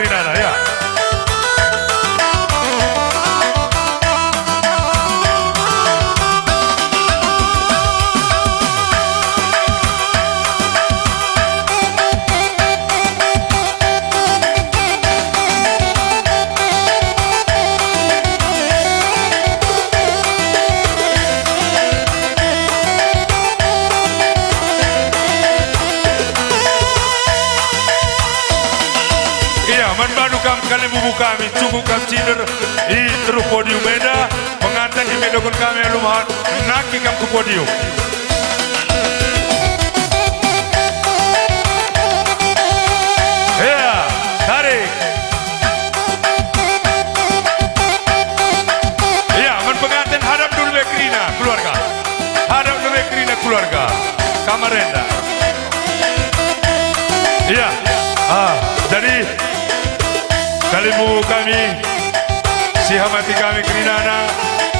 Krinana ya. Kali bubu kami cukup kami cider di terus podium meda pengantin di medokon kami lumahan naki kam ke podium. Ya tarik. Ya men pengantin hadap dulu Bekrina keluarga, hadap dulu Bekrina keluarga kamarenda. Iya jadi kali bubu kami si hamati kami Krinana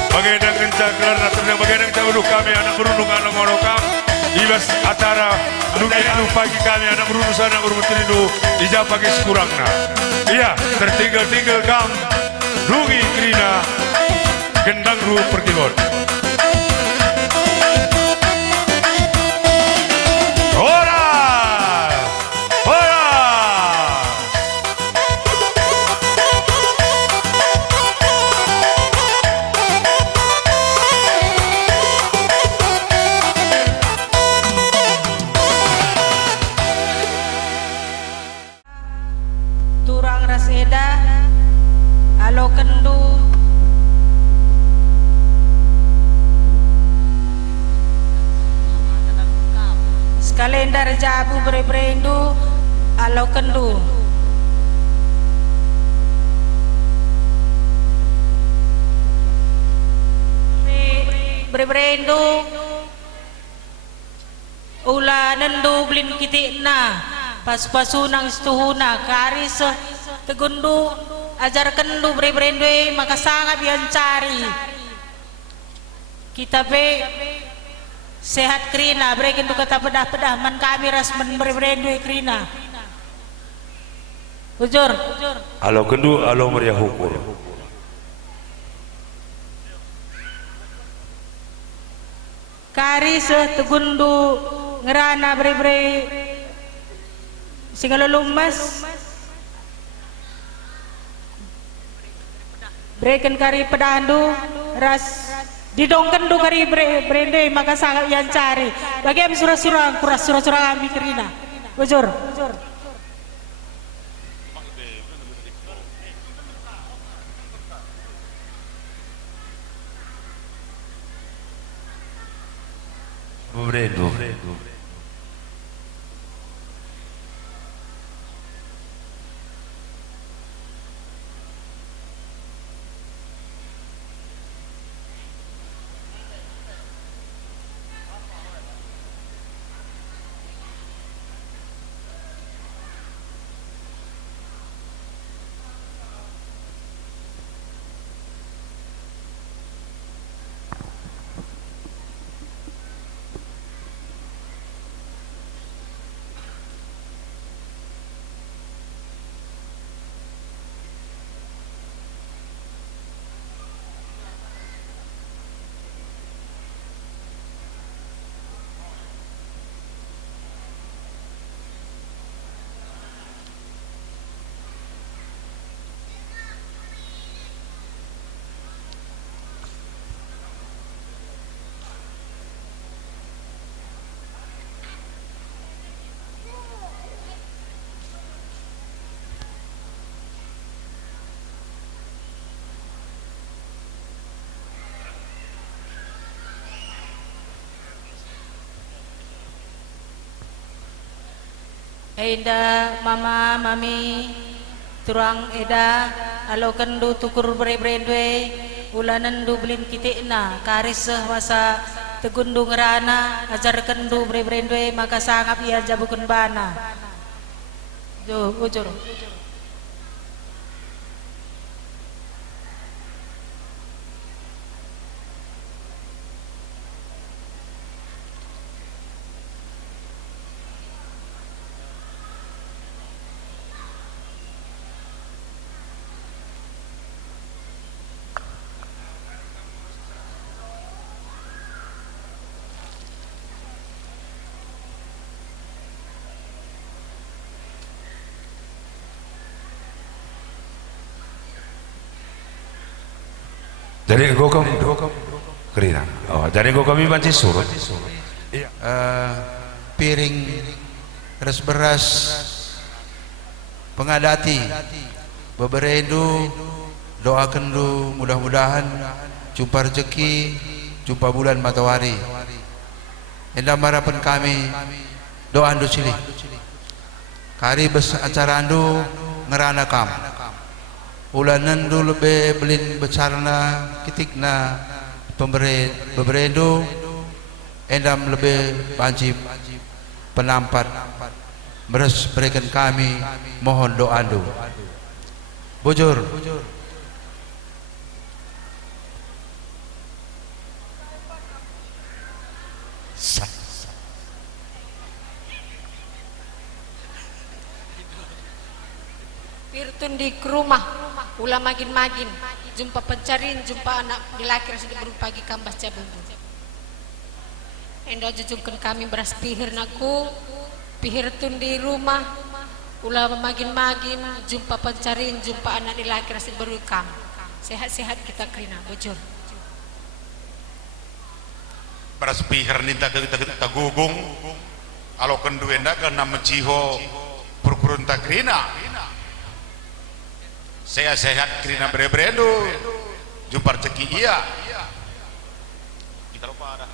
bagai kencang kelar natuna bagai cauluh kami anak berundung anak monokam ibas acara nunggu pagi kami anak berundung sana bermutri du ijab pagi sekurangna iya tertinggal kam rungi Krina gendang ru perkilon. Kalendar jabu berebrendu alau kendu berebrendu ula nendu blin kitikna pas-pasunang setuhuna karis tegundu ajar kendu berebrendu maka sangat yang cari kita be sehat Krina, berikan tu kata pedah-pedah man kami ras men berebrendu Krina. Ujur. Alo kendu, alo meriah hukur. Kari tegundu ngerana berebre singalo lumas. Berikan kari pedandu ras didongken do kari brende maka sangat yang cari bagi kami surah-surah kuras surah-surah kami Krina bujur brendo Eda mama mami turang eda alo kendu tukur berebrendwe ulanan du blin kitikna karis wasa tegundu ngerana ajar kendu berebrendwe maka sangap ia jabukan bana jo ujur Jadi engkau kami kerina. Oh, jadi engkau kami banci surut. Piring beras pengadati beberendu doakan lu mudah-mudahan jumpa rezeki, jumpa bulan matahari. Endam harapan kami doa andu silih. Kari bes acara andu ngerana kam. Ulanan du lebih belin becarna kitikna beberendu endam lebih banci penampat beres berikan kami mohon doa andu. Bujur. Pirtun di rumah ulah magin-magin jumpa pencarian jumpa anak dilakir sudah berupa pagi kambas cabundu endo jujungkan kami beras pihir naku pihir tun di rumah ulah magin-magin jumpa pencarian jumpa anak dilakir sudah berukam sehat-sehat kita kerina bujur beras pihir ninta kita gugung alo kenduenda karena menciho perkurun takrina saya sehat kerina berebrendu jumpa rezeki iya kita lupa ada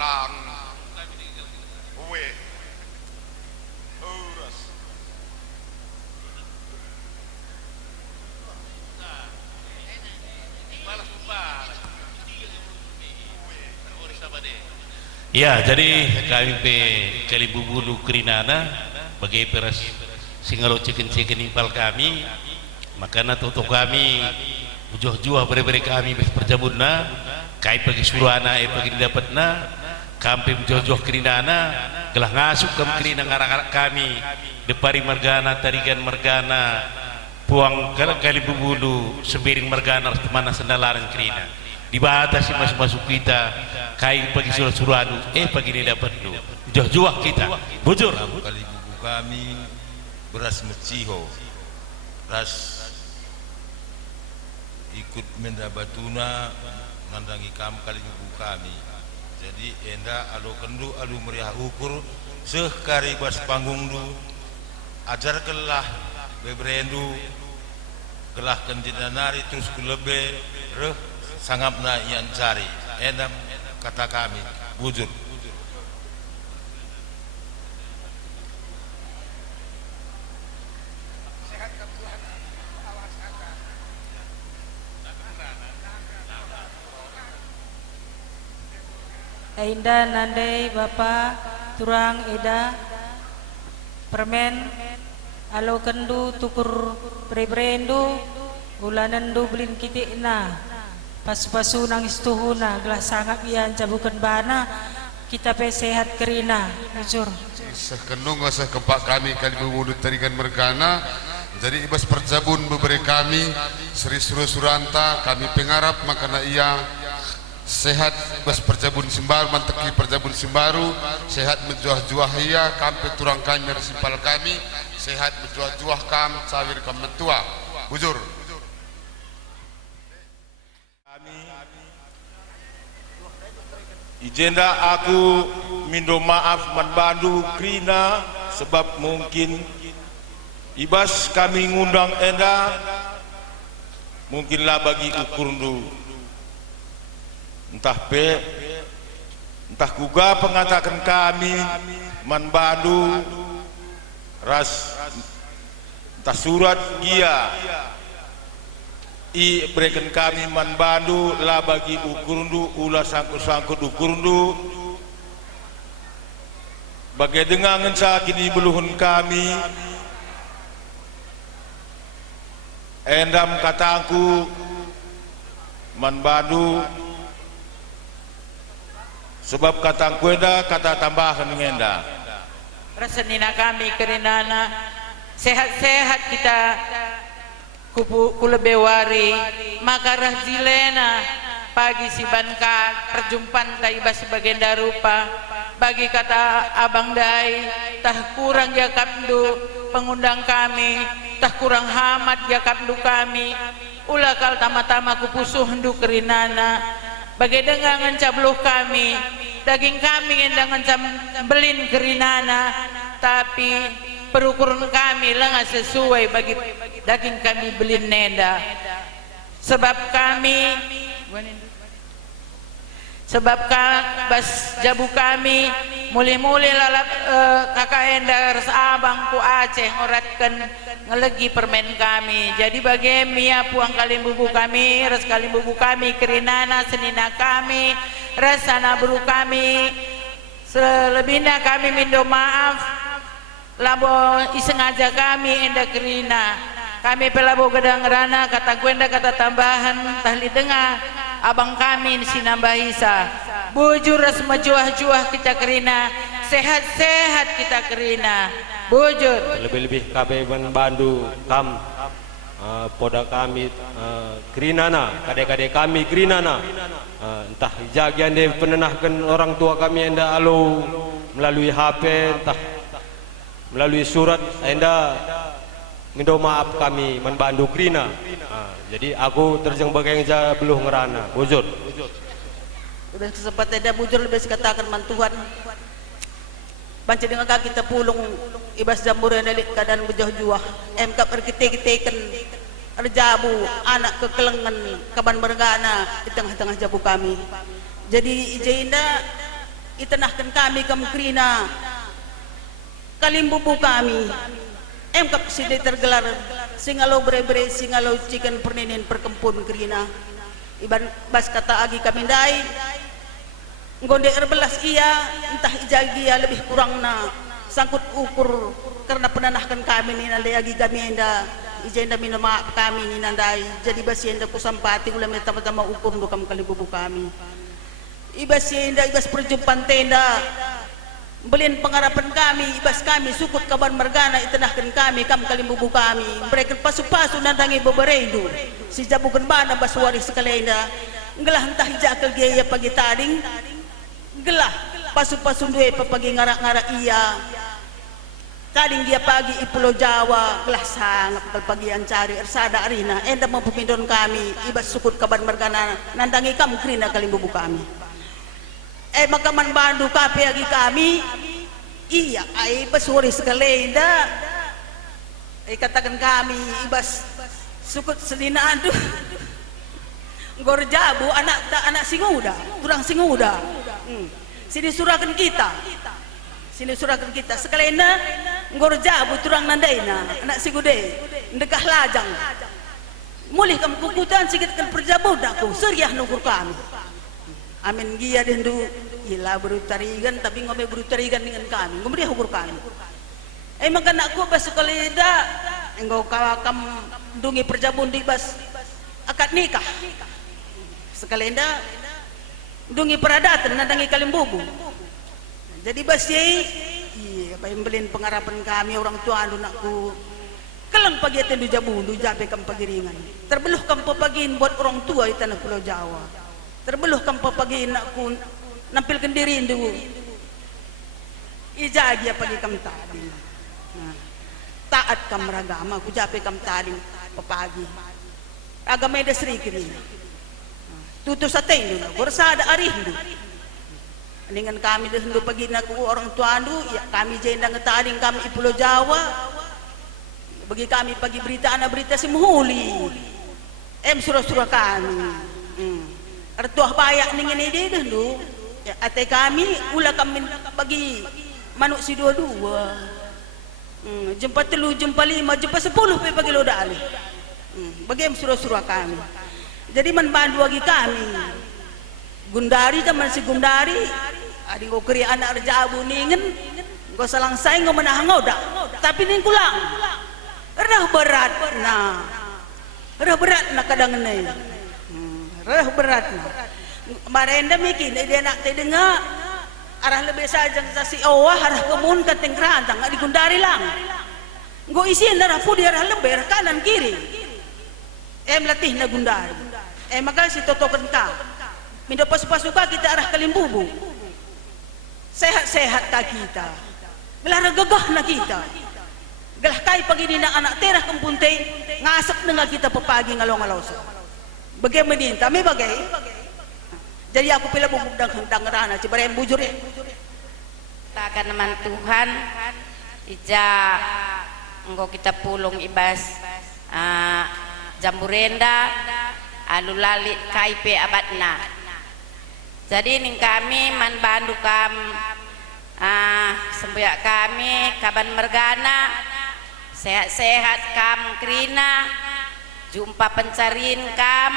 lang uwe uras ya jadi kami pe kali bubulu kerinana bagai peras singalo cikin impal kami makana toto kami ujuh-juah beri-beri kami perjabunna kai pagi suruhana pagi dapatna kampi ujuh-juh kerinana gelah ngasuk kam kerina ngarak kami depari margana tarigan margana puang kali bubulu sebiring margana mana sendalaran kerina dibatasi masuk kita kai pagi suruh-suruhanu pagi ini dapat lu ujuh-juah kita bujur kali bubu kami beras meciho beras ikut mendabatuna nandangi kam kali bubu kami jadi enda alu kendu alu meriah ukur sekari bas panggung du ajar kelah beberendu gelah kendina nari terus kulebe reh sangapna ian cari endam kata kami bujur Ainda nandai Bapa turang eda permen alo kendu tukur berebrendu ulanandu belin kitikna pasu-pasu nangis tuhuna gelah sangat ian cabukan bana kita pe sehat kerina jujur sekenung asah kempak kami kali memudu tarikan mergana jadi ibas perjabun beberi kami Sri Suru Suranta kami pengarap makana ia sehat bas perjabun simbaru manteki perjabun simbaru sehat menjuah-juah ia kampe turang kami mersimpal kami sehat menjuah-juah kam sawir kam metua bujur Ijenda aku mindo maaf manbandu krina sebab mungkin ibas kami ngundang enda mungkinlah bagi ukurnu entah kuga pengatakan kami manbandu ras entah surat gia berikan kami manbandu lah bagi ukurundu ulah sangkut-sangkut ukurundu bagai dengan kini beluhun kami endam kataku manbandu sebab kata kueda kata tambahan ngenda rasanina kami kerinana sehat-sehat kita kulebewari maka rahzilena pagi si banka perjumpaan taiba sebagai darupa bagi kata abang dai tah kurang jakabdu pengundang kami tah kurang hamat jakabdu kami ulah kal tama-tama kupusuh hendu kerinana bagai dengan ngancabluh kami daging kami ngendang ngancam belin kerinana tapi perukuran kami lenga sesuai bagi daging kami belin nenda sebab bas jabu kami muli-muli lalap kakak enda res abang ku Aceh ngoratkan ngelegi permen kami jadi bagi mia puang kalim bubu kami res kalim bubu kami kerinana senina kami resana buru kami selebihnya kami mindo maaf labo isengaja kami enda kerina kami pelabo gedang rana kata gwenda kata tambahan tahli dengar abang kami sinambahisa bujur ras majuah-juah kita kerina sehat-sehat kita kerina bujur lebih-lebih KB bandu kam poda kami kerinana kadek-kadek kami kerinana entah jagian dia penenahkan orang tua kami enda alu melalui HP entah melalui surat enda minta maaf kami membantu kerina jadi aku terjeng bagai yang belum ngerana bujur udah kesempatan ada bujur lebih katakan mantuan banci dengan kaki kita pulung ibas jambur yang dalik keadaan berjauh-juah MK perkite-kitekan rejabu anak kekelengan kaban bergana di tengah-tengah jabu kami jadi ijainda itenahkan kami kamu kerina kalimbubu kami MK sini tergelar singalo bre-bre singalo chicken perninin perkempun kerina iban bas kata agi kami dai ngonde erbelas iya entah ijagi ya lebih kurang na sangkut ukur karena penanahkan kami ni nalai agi kami enda ijenda minum maaf kami ni nandai jadi bas enda kusampati ulam tama-tama ukur ndo kam kalibubu kami ibas enda ibas perjumpaan tenda belin pengharapan kami ibas kami sukut kaban mergana itenahkan kami kam kalimbubu kami mereka pasu-pasu nandangi bebereidu si jabukan bana bas waris sekalenda ngelah entah hijakal gaya pagi tading gelah pasu-pasu duwe pagi ngarak-ngarak iya tading dia pagi i Pulau Jawa gelah sangat pagi ancari ersada arina enda mau pemindon kami ibas sukut kaban mergana nandangi kam krina kalimbubu kami makaman bandu kape agi kami iya ay basuri sekali enda katakan kami ibas sukut selina aduh gorjabu anak singuda kurang singuda sini surahkan kita sekali enda gorjabu turang nandaina anak singude ndekah lajang mulih kam kukutan sikitkan perjabudaku seriah nukur kami amin gia dendu ila berutarigan tapi ngome berutarigan dengan kami ngombe hukur kami maka nakku bas sekalida engkau kawakam dungi perjabun di bas akad nikah sekalida dungi peradatan nadangi kalimbubu jadi bas yai iya apa yang belin pengharapan kami orang tua anu nakku keleng pagi tendu jabu du jabe kam pagiringan terbeluh kam pepagin buat orang tua di tanah Pulau Jawa terbeluh kam pagi nakku nampilkan diri dulu ijagi pagi kam tadi taat kam ragama ku jape kam tadi pagi agama ida sri kini tutus ateng dulu bersada arih dulu dengan kami dulu pagi naku orang tua dulu ya kami jendang tadi kami di Pulau Jawa bagi kami pagi berita anak berita si muhuli surah-surah kami artuah bayak ning ini dulu ya ate kami ulah kami bagi manuk si dua-dua jempa telu jempa lima jempa 10 pe bagi lo dali bagi surah-surah kami jadi membantu bagi kami gundari zaman si gundari adi go keri anak rejabu ningen go salang saing go menah ngoda tapi ning kulang reh berat kadang nai reh berat marenda mikin dia nak dengar arah lebih saja si awah arah kemun kateng kerantang di gundari lang go isin darah fu di arah leber kanan kiri latih na gundari maka si totokan ka minda pas-pasuka kita arah kalimbubu sehat-sehat ka kita gelar gagah na kita Galah kai pagini na anak terah kempunte ngasak dengan kita pepagi ngalong-ngalong so. Bagaimana kami bagai? Jadi aku pilih bubuk dang rana cibare yang bujur ya. Takkan naman Tuhan ija engkau kita pulung ibas jamburenda alulali kaipe abadna. Jadi ning kami man bandu kam sembuyak kami kaban mergana sehat-sehat kam krina jumpa pencariin kam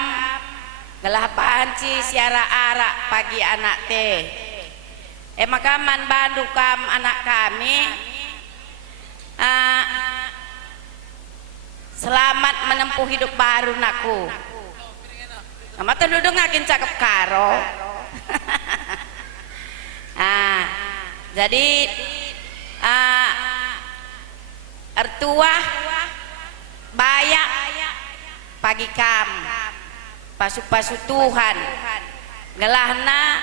gelah panci siara arak pagi anak teh makaman bandu kam anak kami selamat menempuh hidup baru naku sama terduduk ngakin cakep karo jadi ertua bayak pagi kam pasu-pasu Tuhan gelahna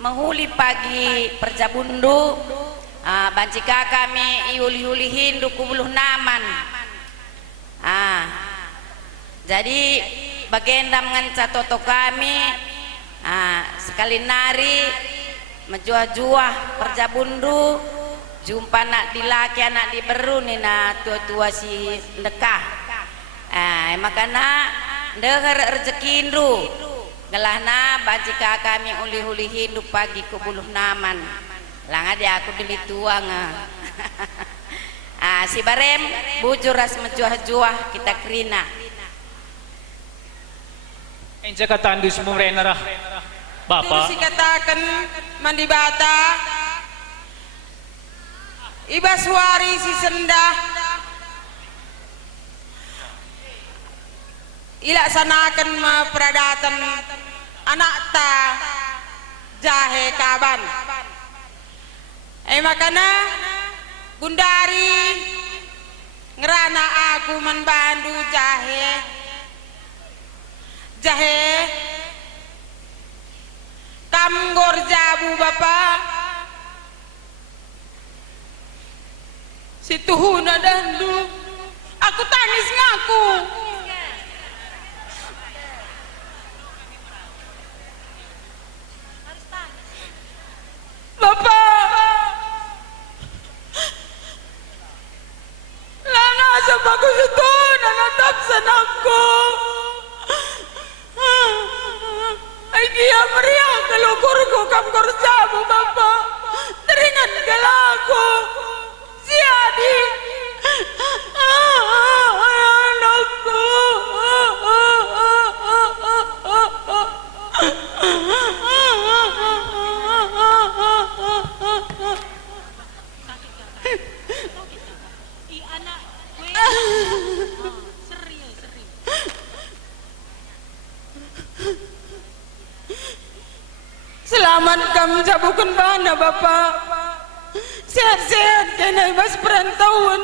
menghuli pagi perjabundu bancika kami iuli-uli hindu kubuluh naman jadi bagendam nganca toto kami sekali nari menjuah-juah perjabundu jumpa nak dilaki anak diberu nih na tua-tua si dekah makana deher rezeki indu gelahna bajika kami uli-uli hidup pagi kubuluh naman lang ada aku dili tuang si barem bujur ras menjuah-juah kita krina Enja katandu semua renara Bapak si katakan mandi bata ibaswari si sendah ilaksanakan peradatan anak ta jahe kaban makana gundari ngerana aku membantu jahe kamgor jabu bapak si tuhuna dandu aku tangis ngaku bapak lana sabaku situ nanatap sanakku ay kia meriah kelukurku kamgor jabu bapak teringat galaku si adi anakku selamat kamu jabukan bana bapak sehat-sehat kena ibas perantauan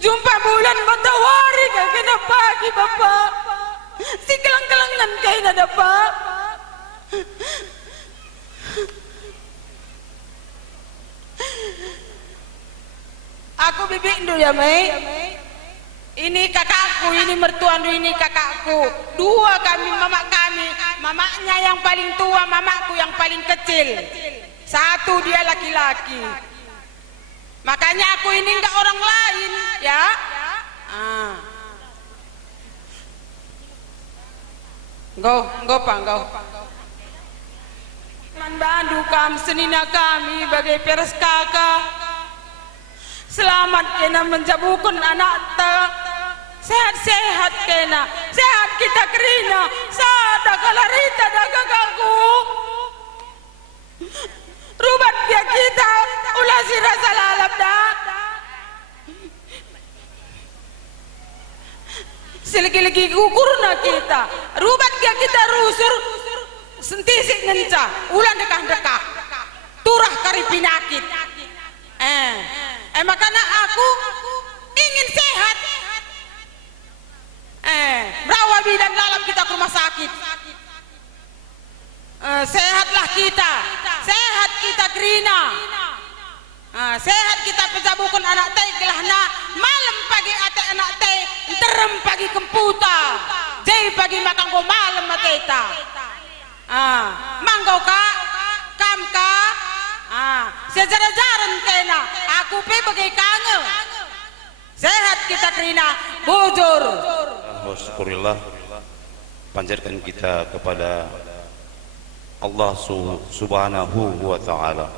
jumpa bulan matahari kena pagi bapak si kelang-kelangan kena dapat aku bibik dulu ya Mei ini kakakku ini mertuandu ini kakakku dua kami mamaknya yang paling tua mamaku yang paling kecil satu dia laki-laki makanya aku ini enggak orang lain ya Go man bandu kam senina kami bagai peres kakak selamat kena menjabukun anak ta sehat-sehat kena sehat kita kerina sada kalarita daga kakakku rubat dia kita ulah si rasa lalap dah selagi-lagi gukurna kita rubat dia kita rusur sentisik ngenca ulah dekah-dekah turah kari penyakit makanya aku ingin sehat berawa bidan dalam kita ke rumah sakit sehatlah kita sehat kita kerina Sehat kita pejabukan anak teh gelahna malam pagi ate anak teh terem pagi kemputa jadi pagi makan go malam mateta manggau kak kamka sejaran-jaran kena aku pe bagai kange sehat kita kerina bujur syukurillah panjatkan kita kepada Allah subhanahu wa ta'ala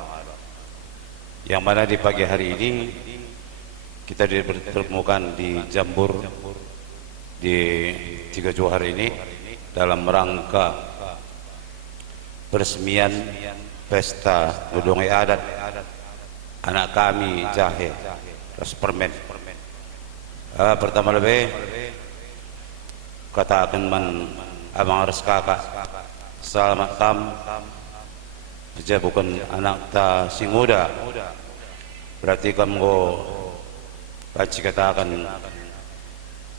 yang mana di pagi hari ini kita dipertemukan di Jambur di 3 Johar ini dalam rangka peresmian pesta ngudungi adat anak kami Jahe Raspermen. Pertama lebih katakan abang harus kakak selamat tam saja bukan anak ta si muda berarti kamu baca katakan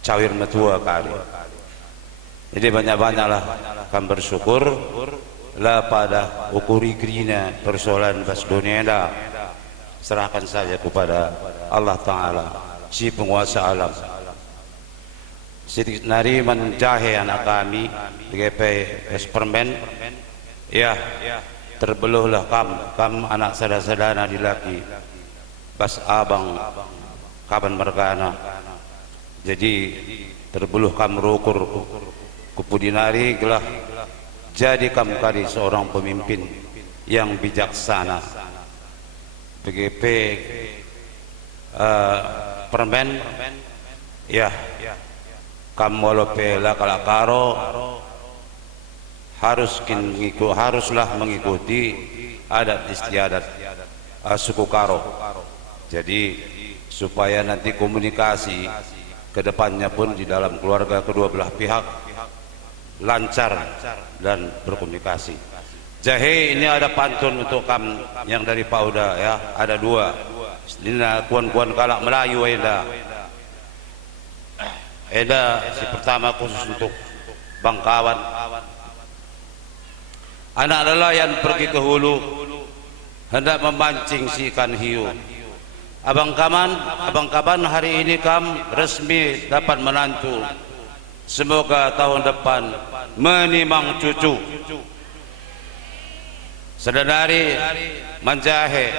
cawir metua kali jadi banyak-banyaklah kami bersyukur lah pada ukuri krina persoalan bas dunia dah serahkan saja kepada Allah Ta'ala si penguasa alam sedikit nari menjahe anak kami DGP Raspermen ya terbeluhlah kam anak sadana di laki bas abang kaban merkana jadi terbeluh kam rukur kupudinari gelah jadi kam kali seorang pemimpin yang bijaksana BGP Permen ya kam walaupun lah kalakaro haruslah mengikuti adat istiadat suku Karo. Jadi supaya nanti komunikasi kedepannya pun di dalam keluarga kedua belah pihak lancar dan berkomunikasi. Jahe ini ada pantun untuk kam yang dari Pauda ya, ada 2. Ini kuan-kuan kalak Melayu Eda si pertama khusus untuk bangkawan. Anak nelayan pergi ke hulu hendak memancing si ikan hiu. Abang kaban hari ini kam resmi dapat menantu. Semoga tahun depan menimang cucu. Sedari Menjahe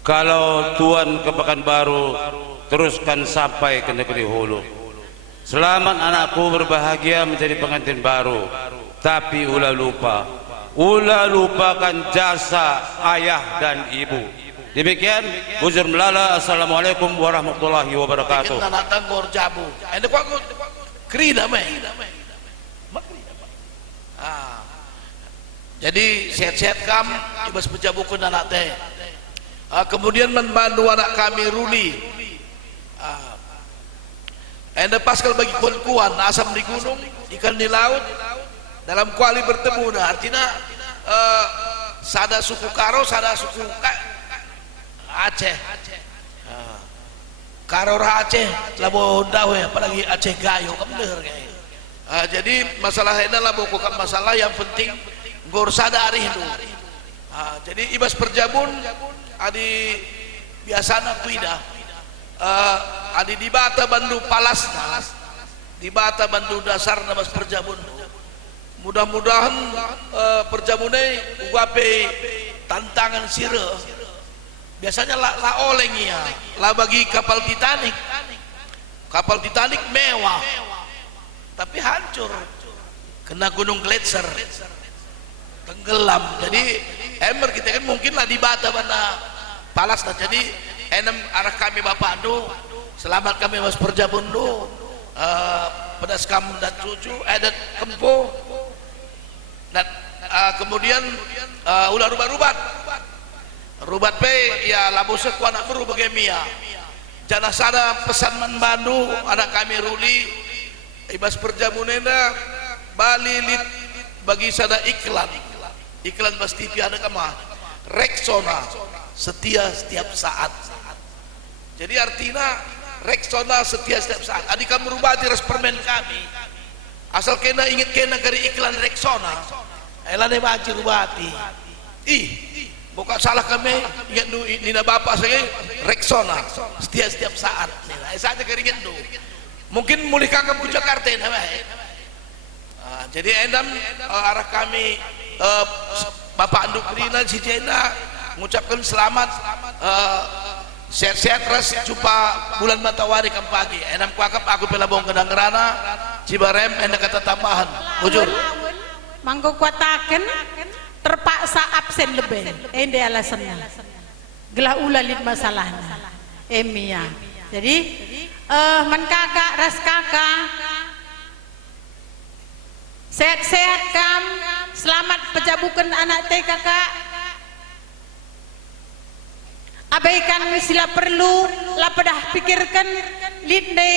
kalau tuan ke Pekanbaru teruskan sampai ke negeri hulu. Selamat anakku berbahagia menjadi pengantin baru. Tapi ulah lupakan jasa ayah dan ibu. Demikian bujur melala. Assalamualaikum warahmatullahi wabarakatuh. Kita nak tanggor jabu. Ini kau kerina meh. Jadi sehat-sehat kam ibas pejabukan anak teh. Kemudian membantu anak kami Ruli. Enda paskal bagi kuan-kuan asam di gunung, ikan di laut. Dalam kuali bertemu, nah artinya sada suku Karo, sada suku Aceh. Karo Aceh, labo dawe, apalagi Aceh Gayo, bener kayak. Jadi masalah ini lah bukan masalah yang penting gor sada hari itu. Jadi ibas perjabun, adi biasana kuida, adi di bata bandu palasna, di bata bandu dasar nabas perjabun. Mudah-mudahan perjamunai ugape tantangan sire biasanya la olengnya la bagi kapal Titanic mewah tapi hancur kena gunung gletser tenggelam. Jadi ember kita kan mungkin lah di bata mana palas. Jadi enem arah kami bapak do selamat kami mas perjabun do pedas kamu dan cucu dan kempo. Dan kemudian ulah rubat pe ya labu seku anak beru bagemia jana sada pesan membantu anak kami Ruli ibas perjamunena Bali lit bagi sada iklan bas TV ada kama Rexona setia setiap saat. Jadi artinya Rexona setia setiap saat. Adik kamu rubah Raspermen kami asal kena ingat kena dari iklan Rexona elah ne baci rubati bukan salah kami ingat du nina bapak saya reksona setiap saat saja keringat du mungkin mulih kakak ke Jakarta ini jadi endam arah kami Bapak Anduk Rina si Jena mengucapkan selamat sehat-sehat terus jumpa bulan matahari kam pagi endam kuakap aku pelabong kedang rana Cibarem endam kata tambahan bujur mangko kuataken terpaksa absen lebih ende alasannya gelah ulalin masalahnya emia jadi man kakak ras kakak sehat-sehat kam selamat pejabukan anak teh kakak abaikan sila perlu lapedah pikirkan linde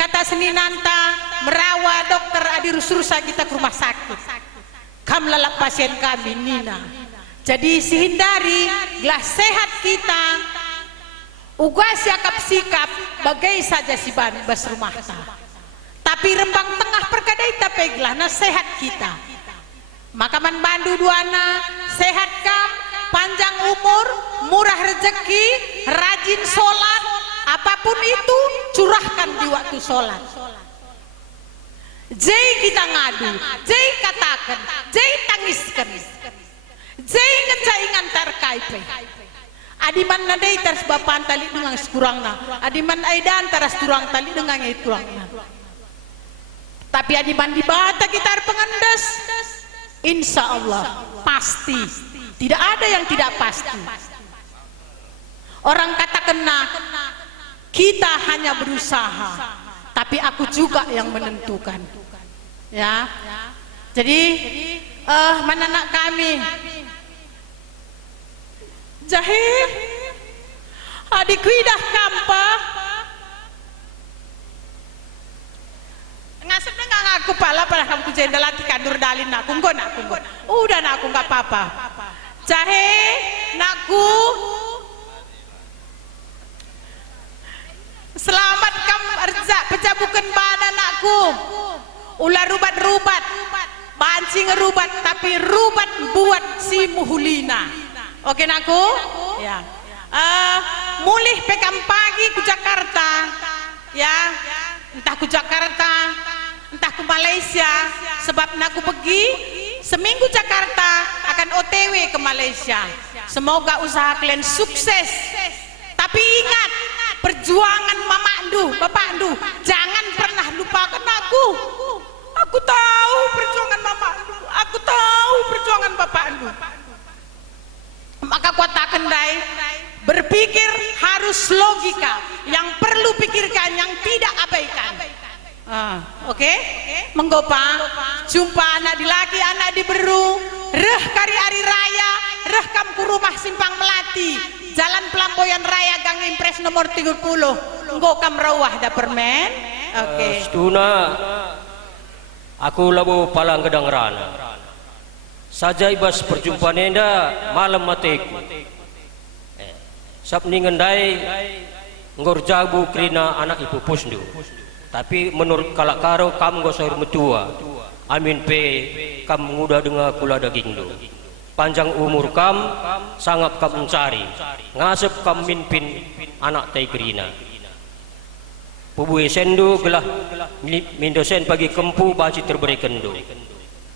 kata seninanta merawa dokter adi rusurusa kita ke rumah sakit kam lalap pasien kami Nina jadi sihindari gelah sehat kita ugas yakap sikap bagai saja si bas rumah tapi rembang tengah perkadai tapi gelah sehat kita maka man bandu duana sehat kam panjang umur murah rezeki rajin sholat apapun itu curahkan di waktu sholat jai kita ngadu jai katakan jai tangiskan jai ngecai ngantar kaipe adiman nadai teras bapan tali dengan sekurangna adiman aidan teras turang tali dengan turangna tapi adiman di bata kita pengendes insya Allah pasti tidak ada yang tidak pasti orang kata kena kita hanya berusaha tapi aku juga yang menentukan ya jadi mana anak kami Jahir adikku dah kampa ngasep nggak ngaku pala pada kamu jenda latih kandur dalin naku udah naku nggak apa-apa jahe naku selamat kam arza pejabukan bana naku ular rubat bancing rubat tapi rubat buat si muhulina oke naku ya mulih pekam pagi ke Jakarta ya entah ke Jakarta entah ke Malaysia sebab naku pergi seminggu Jakarta akan OTW ke Malaysia semoga usaha kalian sukses tapi ingat perjuangan Mama Andu Bapak Andu jangan pernah lupakan aku tahu perjuangan Mama Andu aku tahu perjuangan Bapak Andu maka kuatakan dai berpikir harus logika yang perlu pikirkan yang tidak abaikan oke? Menggopa jumpa anak di laki anak di beru reh kari hari raya reh kam ku rumah Simpang Melati Jalan Pelamboyan Raya Gang Impres nomor 30 engko kam rawah da permen oke Stuna aku labu palang gedang rana saja ibas perjumpaan enda malam mateku sab ningendai ngor jabu krina anak ibu pusndu tapi menurut kalak karo kam gosor metua amin pe kam muda dengan kula daging do panjang umur kam sangat kam mencari ngasep kam mimpin anak tei krina pubuhe sendu gelah mindosen pagi kempu baci terberikan do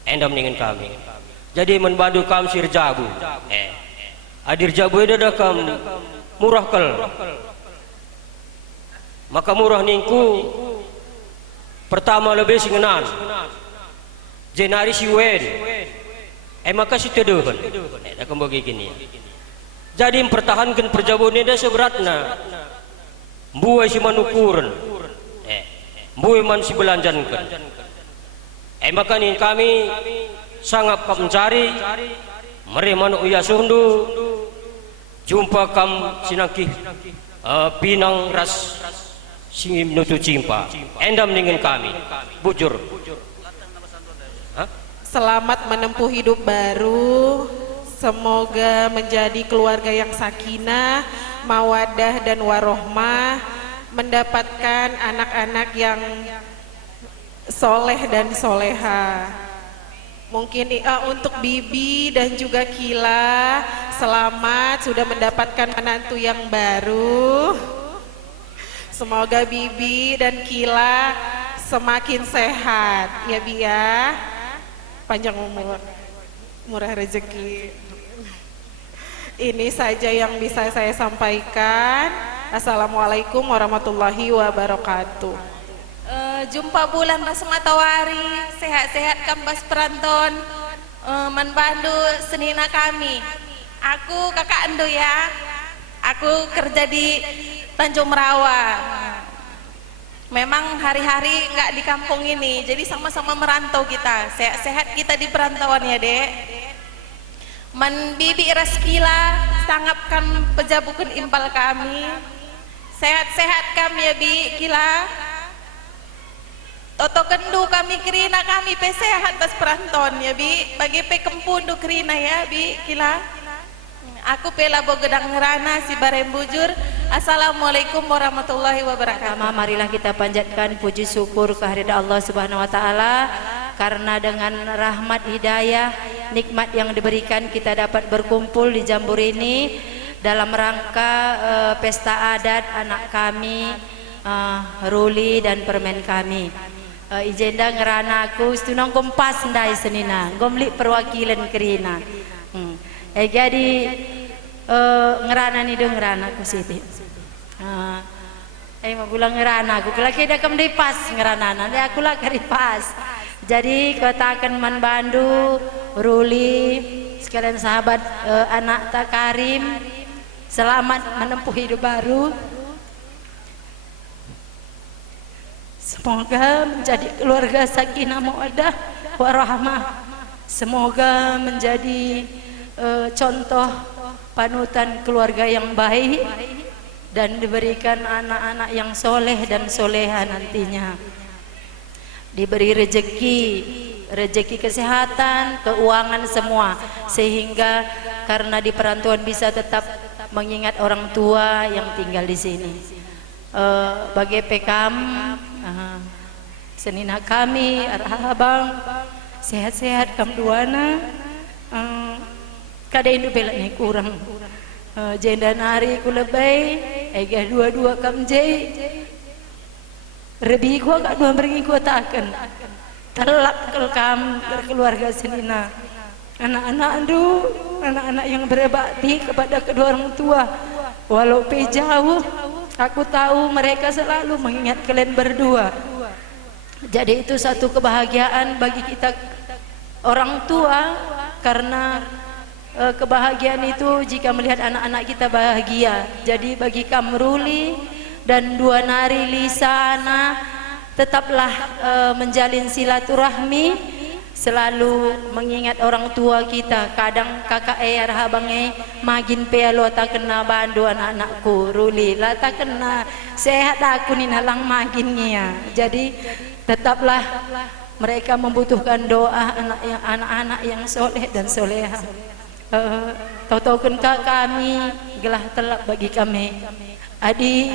endam ningen kami jadi menbadu kam sir jabu adir jabu ada kam murah kel maka murah ningku pertama lebih singenan jenari siwen maka si teduhan akan begini jadi mempertahankan perjabuan ini seberatna buai si manukuran buai man si belanjankan maka nih kami sangat kam mencari mere manuk iya sundu jumpa kam sinaki pinang ras singim nutu cimpa endam ningen kami bujur selamat menempuh hidup baru semoga menjadi keluarga yang sakinah mawadah dan warohmah mendapatkan anak-anak yang soleh dan soleha Mungkin untuk Bibi dan juga Kila, selamat sudah mendapatkan menantu yang baru. Semoga Bibi dan Kila semakin sehat ya Bi ya, panjang umur, murah rezeki. Ini saja yang bisa saya sampaikan. Assalamualaikum warahmatullahi wabarakatuh. Jumpa bulan pas matahari, sehat-sehat kambas peranton, manbandu senina kami. Aku kakak Endo ya, aku kerja di Tanjung Merawa. Memang hari-hari nggak di kampung ini, jadi sama-sama merantau kita. Sehat-sehat kita di perantauan ya dek. Man bibi raskila sangapkan pejabukan impal kami. Sehat-sehat kami ya bi kila. Toto kendu kami kerina kami pesehat bas peranton ya bi, bagi pe kempundu kerina ya bi kila. Aku pela bogedang ngerana si barem bujur. Assalamualaikum warahmatullahi wabarakatuh. Marilah kita panjatkan puji syukur kehadirat Allah Subhanahu wa taala, karena dengan rahmat hidayah nikmat yang diberikan kita dapat berkumpul di Jambur ini dalam rangka pesta adat anak kami Ruli dan permen kami. Ijenda ngerana aku stunong kompas ndai senina gomli perwakilan kerina. Jadi ngerana ni dong ngerana aku siti. Mau bilang ngerana aku kelaki dah kem pas ngerana nanti aku lah kari pas. Jadi katakan man Bandu, Ruli, sekalian sahabat anak tak Karim, selamat menempuh hidup baru. Semoga menjadi keluarga sakinah mawaddah warahmah. Semoga menjadi contoh panutan keluarga yang baik dan diberikan anak-anak yang soleh dan soleha nantinya. Diberi rezeki kesehatan, keuangan semua, sehingga karena di perantauan bisa tetap mengingat orang tua yang tinggal di sini. Bagi pekam senina kami arhabang sehat-sehat kam duana, kada indu belaknya kurang jenda nari ku lebay ega dua-dua kam jay rebi gua kak dua beringi gua takkan telak kelkam berkeluarga senina anak-anak anak-anak yang berbakti kepada kedua orang tua walau jauh. Aku tahu mereka selalu mengingat kalian berdua. Jadi itu satu kebahagiaan bagi kita orang tua, karena kebahagiaan itu jika melihat anak-anak kita bahagia. Jadi bagi Kamruli dan dua nari Lisa Ana, tetaplah menjalin silaturahmi, selalu mengingat orang tua kita. Kadang kakak arhabange magin pealo tak kena bandu anak-anakku Ruli lah tak kena sehat aku ni nalang magin niya. Jadi tetaplah mereka membutuhkan doa anak-anak yang soleh dan soleha. Tahu-tahu kan kami gelah telak bagi kami. Adi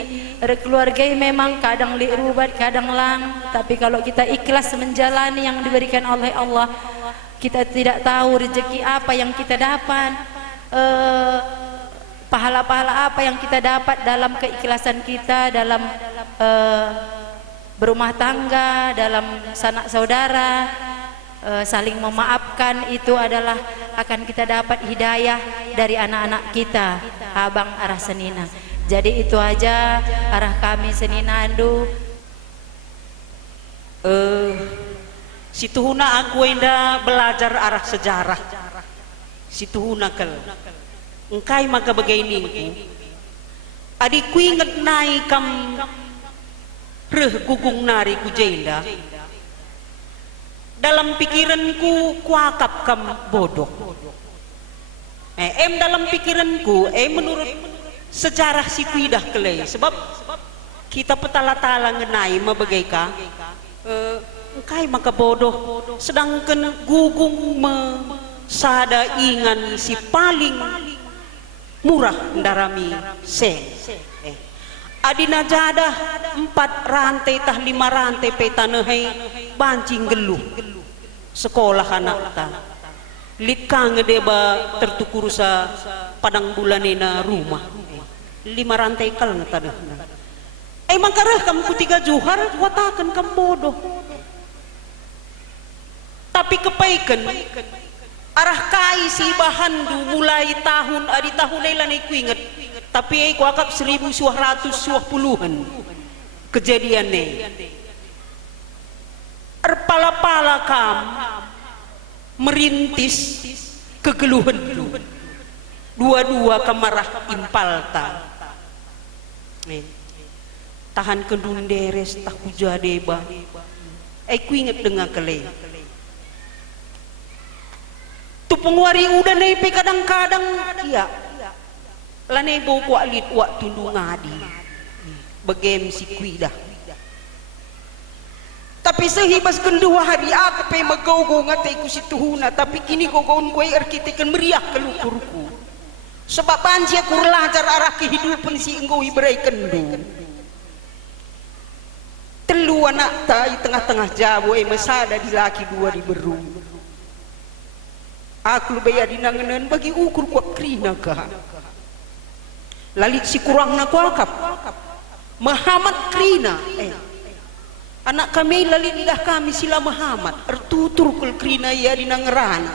keluarga memang kadang lirubat kadang lang, tapi kalau kita ikhlas menjalani yang diberikan oleh Allah, kita tidak tahu rezeki apa yang kita dapat, pahala-pahala apa yang kita dapat dalam keikhlasan kita, dalam berumah tangga, dalam sanak saudara, saling memaafkan. Itu adalah akan kita dapat hidayah dari anak-anak kita, abang arah senina. Jadi itu aja arah kami senina andu. Situhuna aku enda belajar arah sejarah. Situhuna kel. Engkai maka begini ku. Adikku ingat nai kam reh gugung nari ku jenda. Dalam pikiranku kuakap kam bodoh. Dalam pikiranku menurut sejarah si kuidah kelai, sebab kita petala-tala ngenai mabagaika engkai maka bodoh, sedangkan gugung sada ingan si paling murah ndarami seng adina jadah 4 rantai tah 5 rantai petanehai bancing geluh sekolah anak ta lit kange deba tertukur sa padang bulanena rumah 5 rantai kal ngata dah mangkarah kamu kutiga juhar watakan kamu bodoh tapi kepaikan arah kai si bahandu mulai tahun adi tahun lain ku inget tapi ku akap 1920-an kejadiannya erpala-pala kam merintis kegeluhan dua-dua kemarah impalta tahan kedun deres tak hujadeba ku inget dengan kele tu pengwari udah nepe kadang-kadang iya lanai bau ku alit wak tundu ngadi begem si kuidah tapi sehibas kendua hari aku pe magau-gau ngatai ku si tuhuna tapi kini gogaun ku arkitekan meriah kelukurku sebab panci aku relajar arah kehidupan si enggoi berai kendu telu anak ta di tengah-tengah Jawa masada di laki dua di beru aku lebih adinanganan bagi ukur kuat krina ka lalit si kurang na kuakap Muhammad krina anak kami lalit dah kami sila Muhammad ertutur kul krina ya dinangerana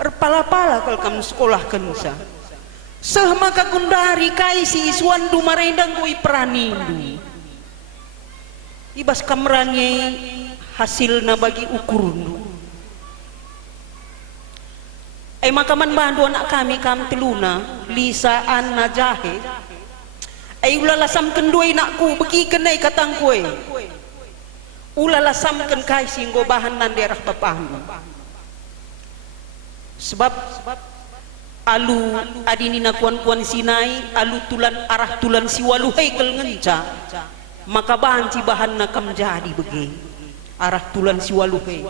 erpala-pala kal kamu sekolah kensa seh maka kundari kai si iswan du marendang kui pranindu ibas kamrange hasil na bagi ukurundu makaman bandu anak kami kam teluna Lisa Anna Jahe ulala samken dua nakku beki kenai katang kue ulala samken kai singgo bahan nan daerah papandu sebab alu adini na kuan-kuan Sinai alu tulan arah tulan siwaluhai kel ngenca maka banci bahan na kam jadi begi arah tulan siwaluhai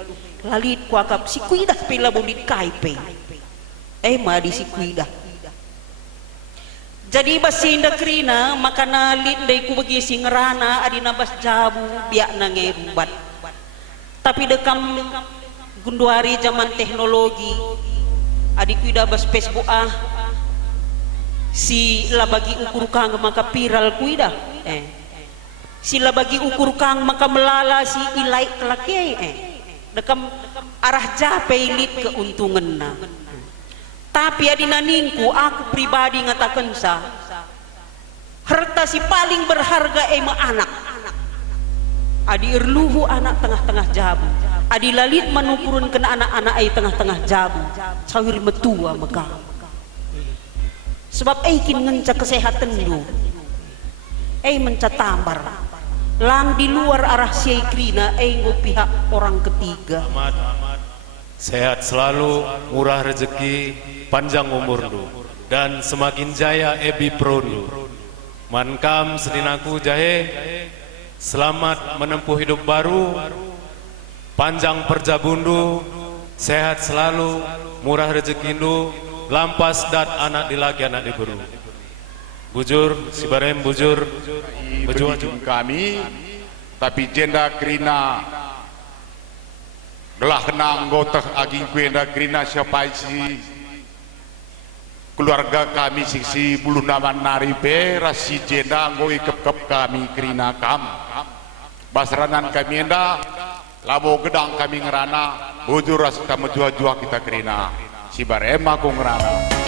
lalit kuakap si kuidah pela bulit kaipe ma di si kuidah jadi basinda krina maka nalit day ku bagi si ngerana adina bas jabu biak na ngerubat tapi dekam gunduari zaman teknologi adik kuida bas Facebook si labagi ukur kang maka viral kuida si labagi ukur kang maka melala si ilai kelaki dekam arah japai lit keuntungan na tapi adina ningku aku pribadi ngatakan sa harta si paling berharga ema anak adi erluhu anak tengah-tengah jabu adi lalit manupurun kena anak-anak ai tengah-tengah jabu sawir metua meka sebab kin ngenca kesehatan du menca tambar lam di luar arah seikrina ngo pihak orang ketiga sehat selalu, murah rezeki, panjang umur lu, dan semakin jaya ebi prondu. Mankam sedinaku jahe, selamat menempuh hidup baru, panjang perjabundu, sehat selalu, murah rezekindu, lampas dat anak dilaki anak diburu. Bujur, si barem bujur, berjujung kami, tapi jenda krina gelah kena anggota aging kuenda krina siapa si keluarga kami sisi bulu nama naripe rasi jenda anggo ikep kami krina kam basranan kami enda labo gedang kami ngerana bujur ras kamu jua-jua kita krina si barem aku ngerana.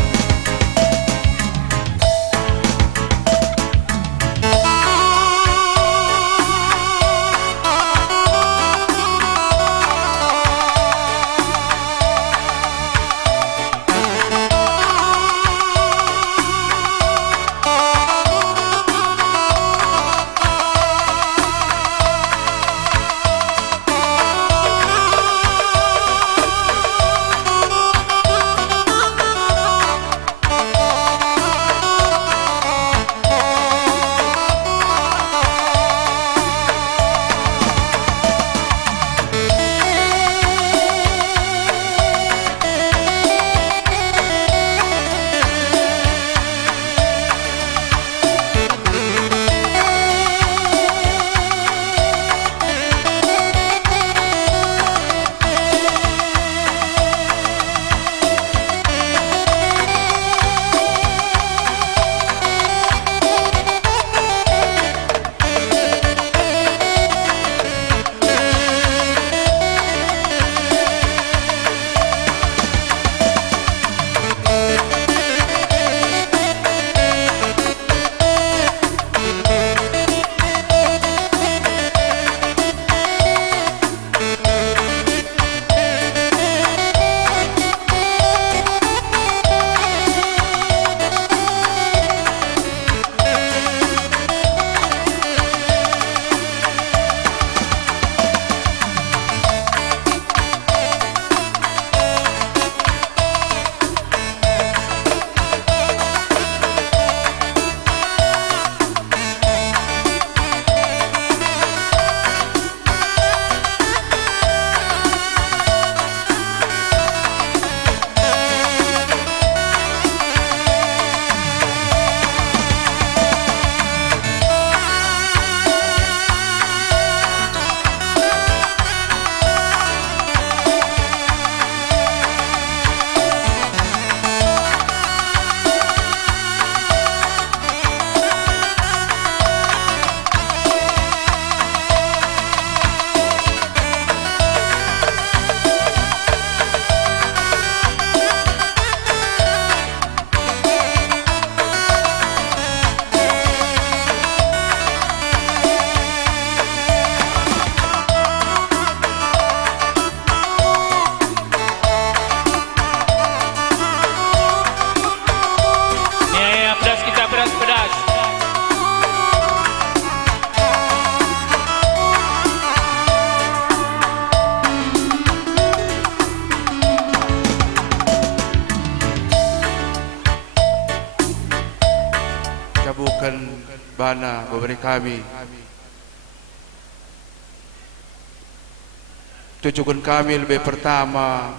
bana memberi kami tujuan kami lebih pertama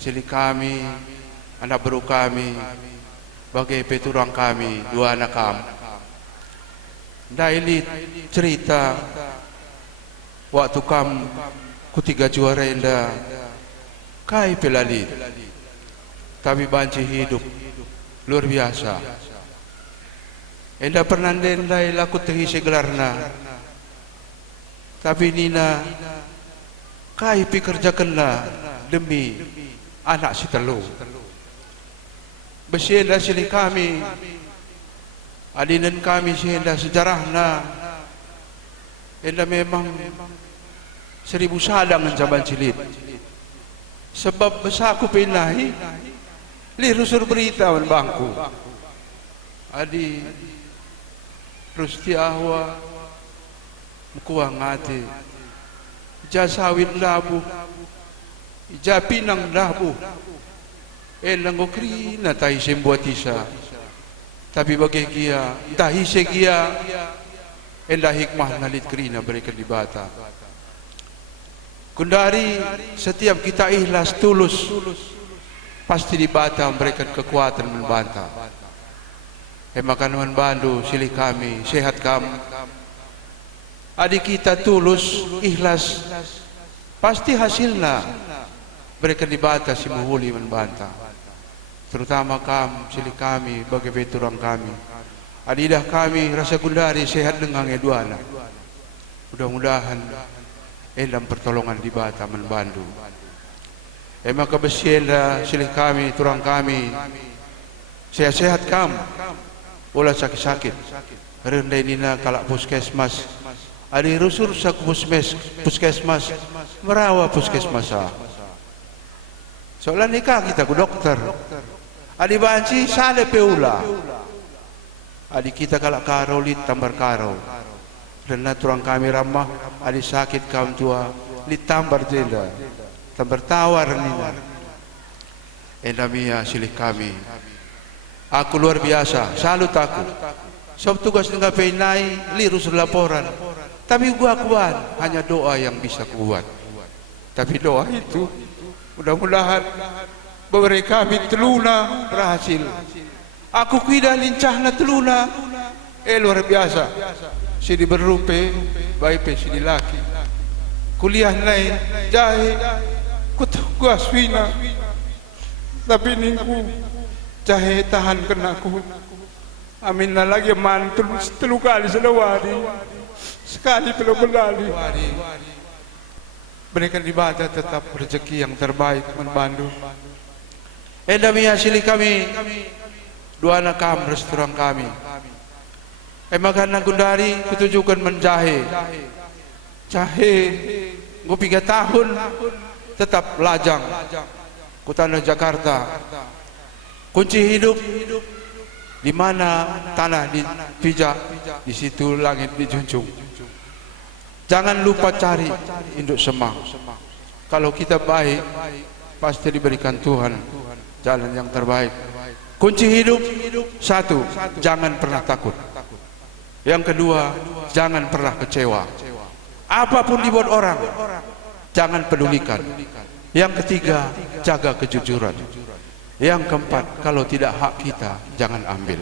sili kami anak baru kami bagai peturang kami dua anak kami daili cerita waktu kam kutiga juara enda kai pelali tapi banci hidup luar biasa enda pernah dendai laku terisi gelarna tapi nina kai pikerjakanlah demi anak si telu besi enda sini kami adinan kami si enda sejarahna enda memang 1000 sadang mencaban cilit sebab besaku pinahi li rusur berita wan bangku adi rusti ahwa mukuang ate jasawin labu japinang labu elang okri na tayo simbuatisa tapi bagi kia dahi segia enda hikmah nalit krina berikan di bata kundari setiap kita ikhlas tulus pasti di bata memberikan kekuatan membantah makan membantu silih kami sehat kamu adik kita tulus ikhlas pasti hasilnya berikan di bata si muhuli membantah terutama kamu silih kami bagi peturang kami adidah kami rasa kundari sehat dengan eduana mudah-mudahan dalam pertolongan di bata membantu maka besienda silih kami turang kami sehat-sehat kamu ulah sakit-sakit rendai nina kalak puskesmas adi rusur sak puskesmas merawa puskesmasa soalnya nikah kita ku dokter adi banci sale peula adi kita kalak karolit tambar karo karena turang kami ramah adi sakit kaum tua ditambar jenda tambar tawar nina endamia silih kami aku luar biasa salut aku sob tugas dengan penai lirus laporan tapi gua kuat hanya doa yang bisa kuat tapi doa itu mudah-mudahan beri kami teluna berhasil aku kuida lincahna teluna luar biasa sini berupe baik sini laki kuliah naik jahe gua swina tapi ningku jahe tahan kenaku amin lagi mantul 3 kali selawari sekali belum berlali berikan ibadah tetap rezeki yang terbaik membantu demi hasil kami 2 anak kami restoran kami makan gundari kutujukan menjahe jahe gue 3 tahun tetap lajang ku tanah Jakarta kunci hidup di mana tanah dipijak di situ langit dijunjung jangan lupa cari induk semang kalau kita baik pasti diberikan Tuhan jalan yang terbaik kunci hidup 1 jangan pernah takut yang kedua jangan pernah kecewa apapun dibuat orang jangan pedulikan yang ketiga jaga kejujuran yang keempat kalau tidak hak kita jangan ambil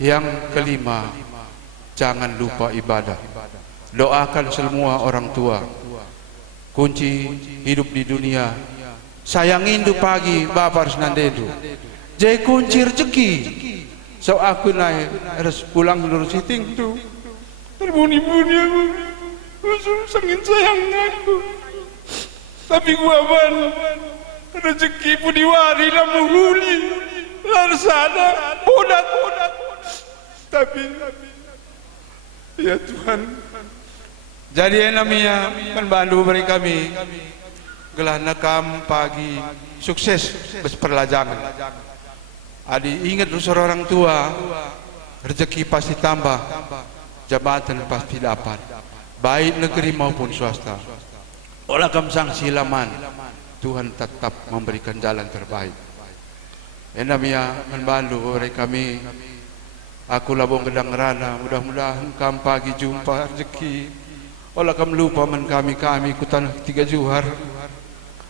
yang kelima jangan lupa ibadah doakan semua orang tua kunci hidup di dunia sayang induk pagi bapak senandedu jadi kunci rezeki so aku naik harus pulang dulu siting tu terbunyi-bunyi aku sangin sayang aku tapi gua ban rezeki pun diwari lah menghuli larsana bodat tapi ya Tuhan jadi namanya membantu beri kami gelah nakam pagi sukses berperlajangan adi ingat usul orang tua rezeki pasti tambah jabatan pasti dapat baik negeri maupun swasta olah kam sang silaman Tuhan tetap memberikan jalan terbaik Enamia membantu oleh kami. Aku labong gedang rana, mudah-mudahan kam pagi jumpa rezeki. Olah kam lupa men kami ku tanah 3 Johar.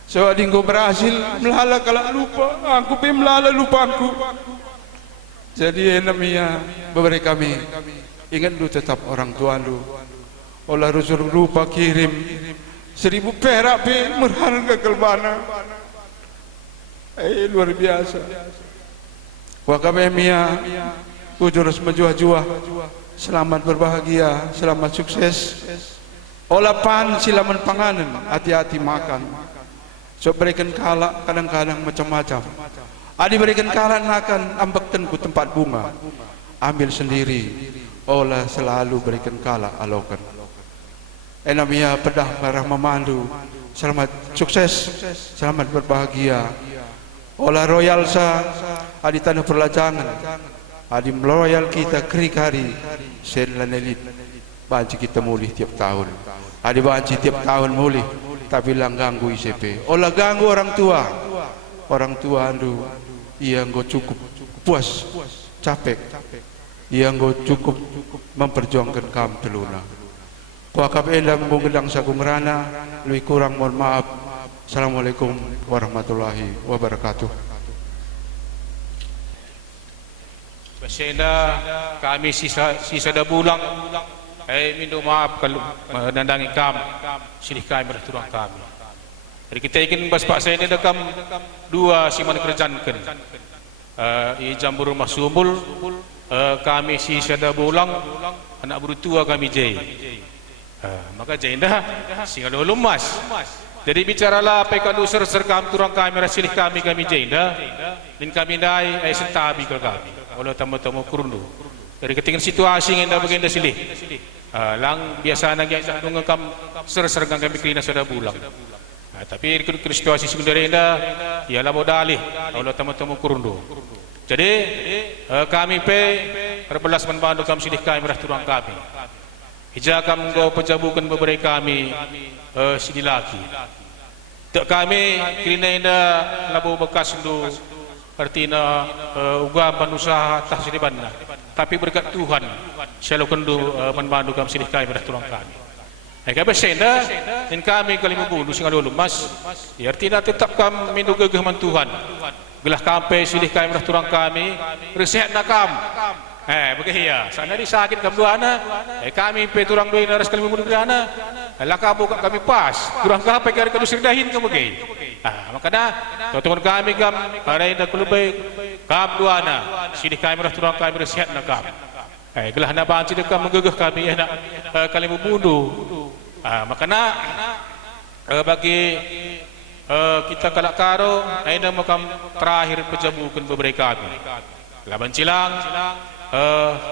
So adinggo berhasil melala kalau lupa, aku pe melala lupa aku. Jadi enamia beri kami ingat lu tetap orang tua lu. Olah rusul lupa kirim 1000 perak pe merharga kelbana. Luar biasa. Wa kami mia ujurus menjuah-juah. Selamat berbahagia, selamat sukses. Olah pan silaman panganan, hati-hati makan. So berikan kala kadang-kadang macam-macam. Adi berikan kala akan ambekten ku tempat bunga. Ambil sendiri. Olah selalu berikan kala alokan. Enamia pedah merah memandu. Selamat sukses, selamat berbahagia. Olah royal sa adi tanah perlajangan. Adi royal kita keri-kari sen lanelit. Banci kita mulih tiap tahun. Adi banci tiap tahun mulih tapi lang ganggu ICP. Olah ganggu orang tua. Orang tua andu ia engkau cukup puas, capek. Ia engkau cukup memperjuangkan kam teluna. Kuakap enda menggedang sagung rana, lebih kurang mohon maaf. Assalamualaikum warahmatullahi wabarakatuh. Basenda kami sisa dah bulang. Minta maaf kalau menandangi kami. Silih kami berturang kami. Jadi kita ingin bas Pak Senda dekam 2 siman kerjankan. Jambur rumah sumbul kami sisa dah bulang anak berutua kami jai. Maka jai dah singa dulu mas. Jadi bicaralah apa yang ser kami turang kami rasilih kami jenda dan kami dai sentabi ke kami. Walau tamu-tamu kurundu. Dari ketinggian situasi yang dah begini silih. Lang biasa nak yang nunggu kami ser kami kerina sudah bulang. Tapi situasi sebenarnya dah ialah modalih. Walau tamu-tamu kurundu. Jadi kami pe berbelas membantu kami silih kami rah turang kami. Hija kami go pejabukan beberapa kami sini lagi. Tak kami kena ina labu bekas tu artinya ugam panusaha tah sini banda. Tapi berkat Tuhan selalu kendu membantu kami sini kami bertulang kami. Kami senda dan kami kali membunuh singa dulu mas. Artinya tetap kami mindu gegah man Tuhan. Gelah kampai sini kami bertulang kami resehat nakam. Begitu sana di sakit kami dua anak. Kami peturang dua ini harus kali membunuh anak. Laka buka kami pas. Kurang kapai kari kadu sirdahin kamu begitu. Makanya teman kami hari ini kulubay kami dua anak. Sini kami berturang kami bersehat nakam. Gelah nak banci dekat menggegah kami nak kali membunuh. Makanya bagi kita kalak karo ini makam terakhir pejabukan beberapa kami. Laban cilang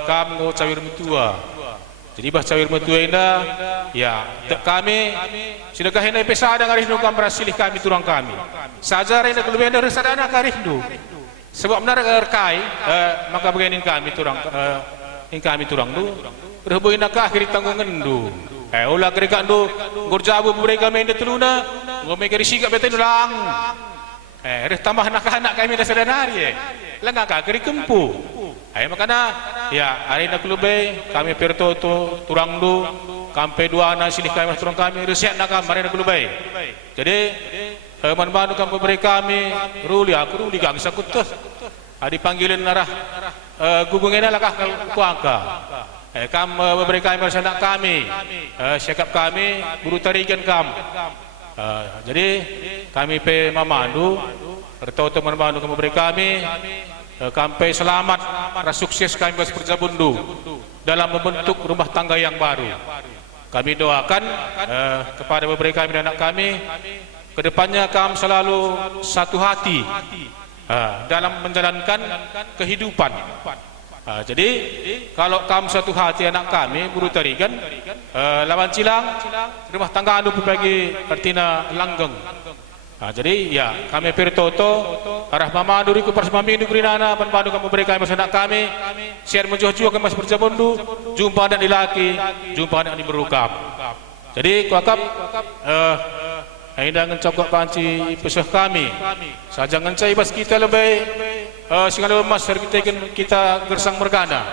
kamu cawir mutua. Jadi bah cawir mutua indah, ya tak kami sedekah ini pesa ada ngaris nukam berasilih kami turang kami. Saja ini kalau benda resadana ngaris nu. Sebab benar erkai maka begini kami turang kami turang nu. Berhubungi nak akhir tanggungan nu. Ulah kerja nu gurjabu mereka main di teluna. Ngomong kerisi kat betul lang. Tambah anak-anak kami dah sedanari. Langkah kaki kempu. Makanya ya hari nak lebih kami pertoto turang du kampai 2 anak silih kami turang kami reset nak kami nak lebih. Jadi membantu kami beri kami ruli aku ruli gang sakutus. Adi panggilan arah gubungnya lakah kuangka. Kami beri kami bersama kami sikap kami buru tarikan kami. Jadi kami pe memandu bertoto membantu kami beri kami kampai selamat sukses kami berjabundu dalam membentuk rumah tangga yang baru. Kami doakan kepada beberapa kami dan anak kami kedepannya kami selalu satu hati dalam menjalankan kehidupan. Jadi kalau kami satu hati anak kami buru tarikan lawan cilang rumah tangga anu bagi artinya langgeng. Jadi ya kami pertoto arah mama duri ku persmami du grinana membantu kami berikan masanak kami share menjual-jual kami mas berjabundu jumpa anak lelaki jumpa anak di berukam. Jadi kuakap Aida ngencokok panci pesah kami. Saja ngencai bas kita lebih singalo mas kita gersang mergana.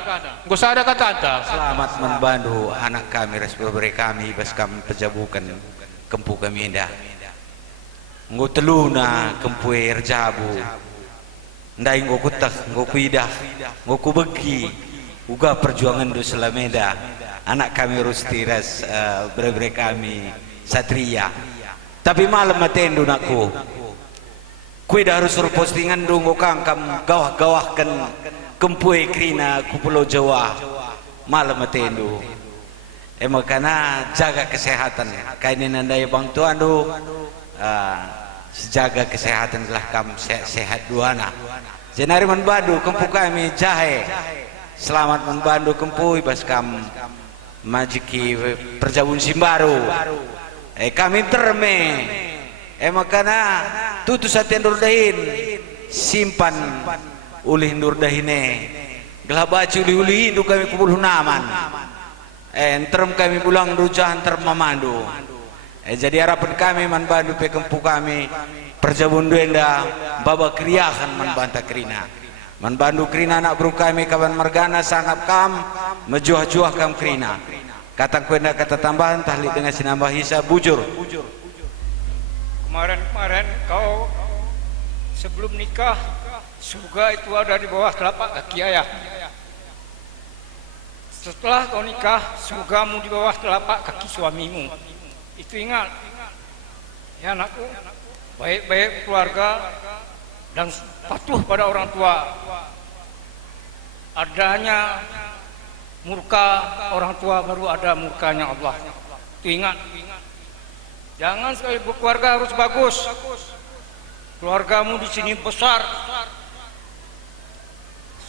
Gak usah ada kata anta. Selamat membantu anak kami resbebre kami bas kami pejabukan kempu kami indah. Nggo teluna kempu erjabu. Ndai nggo kutak, nggo kuidah, nggo kubegi. Uga perjuangan do selameda. Anak kami rustiras bre-bre kami satria. Tapi malam matendo nakku. Kui dah harus suruh postingan dong kang kam gawah-gawahkan kempue krina ku Pulau Jawa. Malam matendo. Makana jaga kesehatan. Kainin andai bang tuan do jaga kesehatan telah kam sehat duana. Jenari manbandu kempu kami jahe. Selamat membantu kempui bas kam majiki perjabun simbaru. Kami terme makana tutu satian durdahin simpan ulih durdahine gelabaci uli-uli hindu kami kubul hunaman terem kami pulang rujahan terem memandu jadi harapan kami manbandu pe kempu kami perjabun duenda baba kriahan manbanta krina manbandu krina anak bro kami kawan margana sangap kam mejuah-juah kam krina kata kuenda kata tambahan tahlil dengan sinambah hisa bujur. Kemarin kau sebelum nikah surga itu ada di bawah telapak kaki ayah. Setelah kau nikah surgamu di bawah telapak kaki suamimu. Itu ingat ya anakku, baik-baik keluarga dan patuh pada orang tua. Adanya murka orang tua baru ada murkanya Allah. Itu ingat. Jangan sekali berkeluarga harus bagus. Keluargamu di sini besar.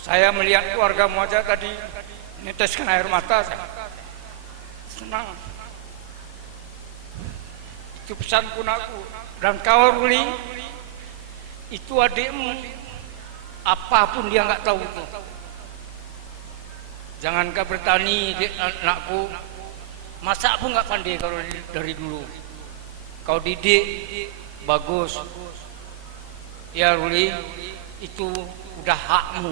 Saya melihat keluargamu aja tadi neteskan air mata saya. Senang. Itu pesan pun aku. Dan kau Ruli, itu adikmu. Apapun dia nggak tahu itu. Jangan kau bertani anakku, masak pun nggak pandai kalau dari dulu. Kau didik bagus, ya Ruli, itu udah hakmu.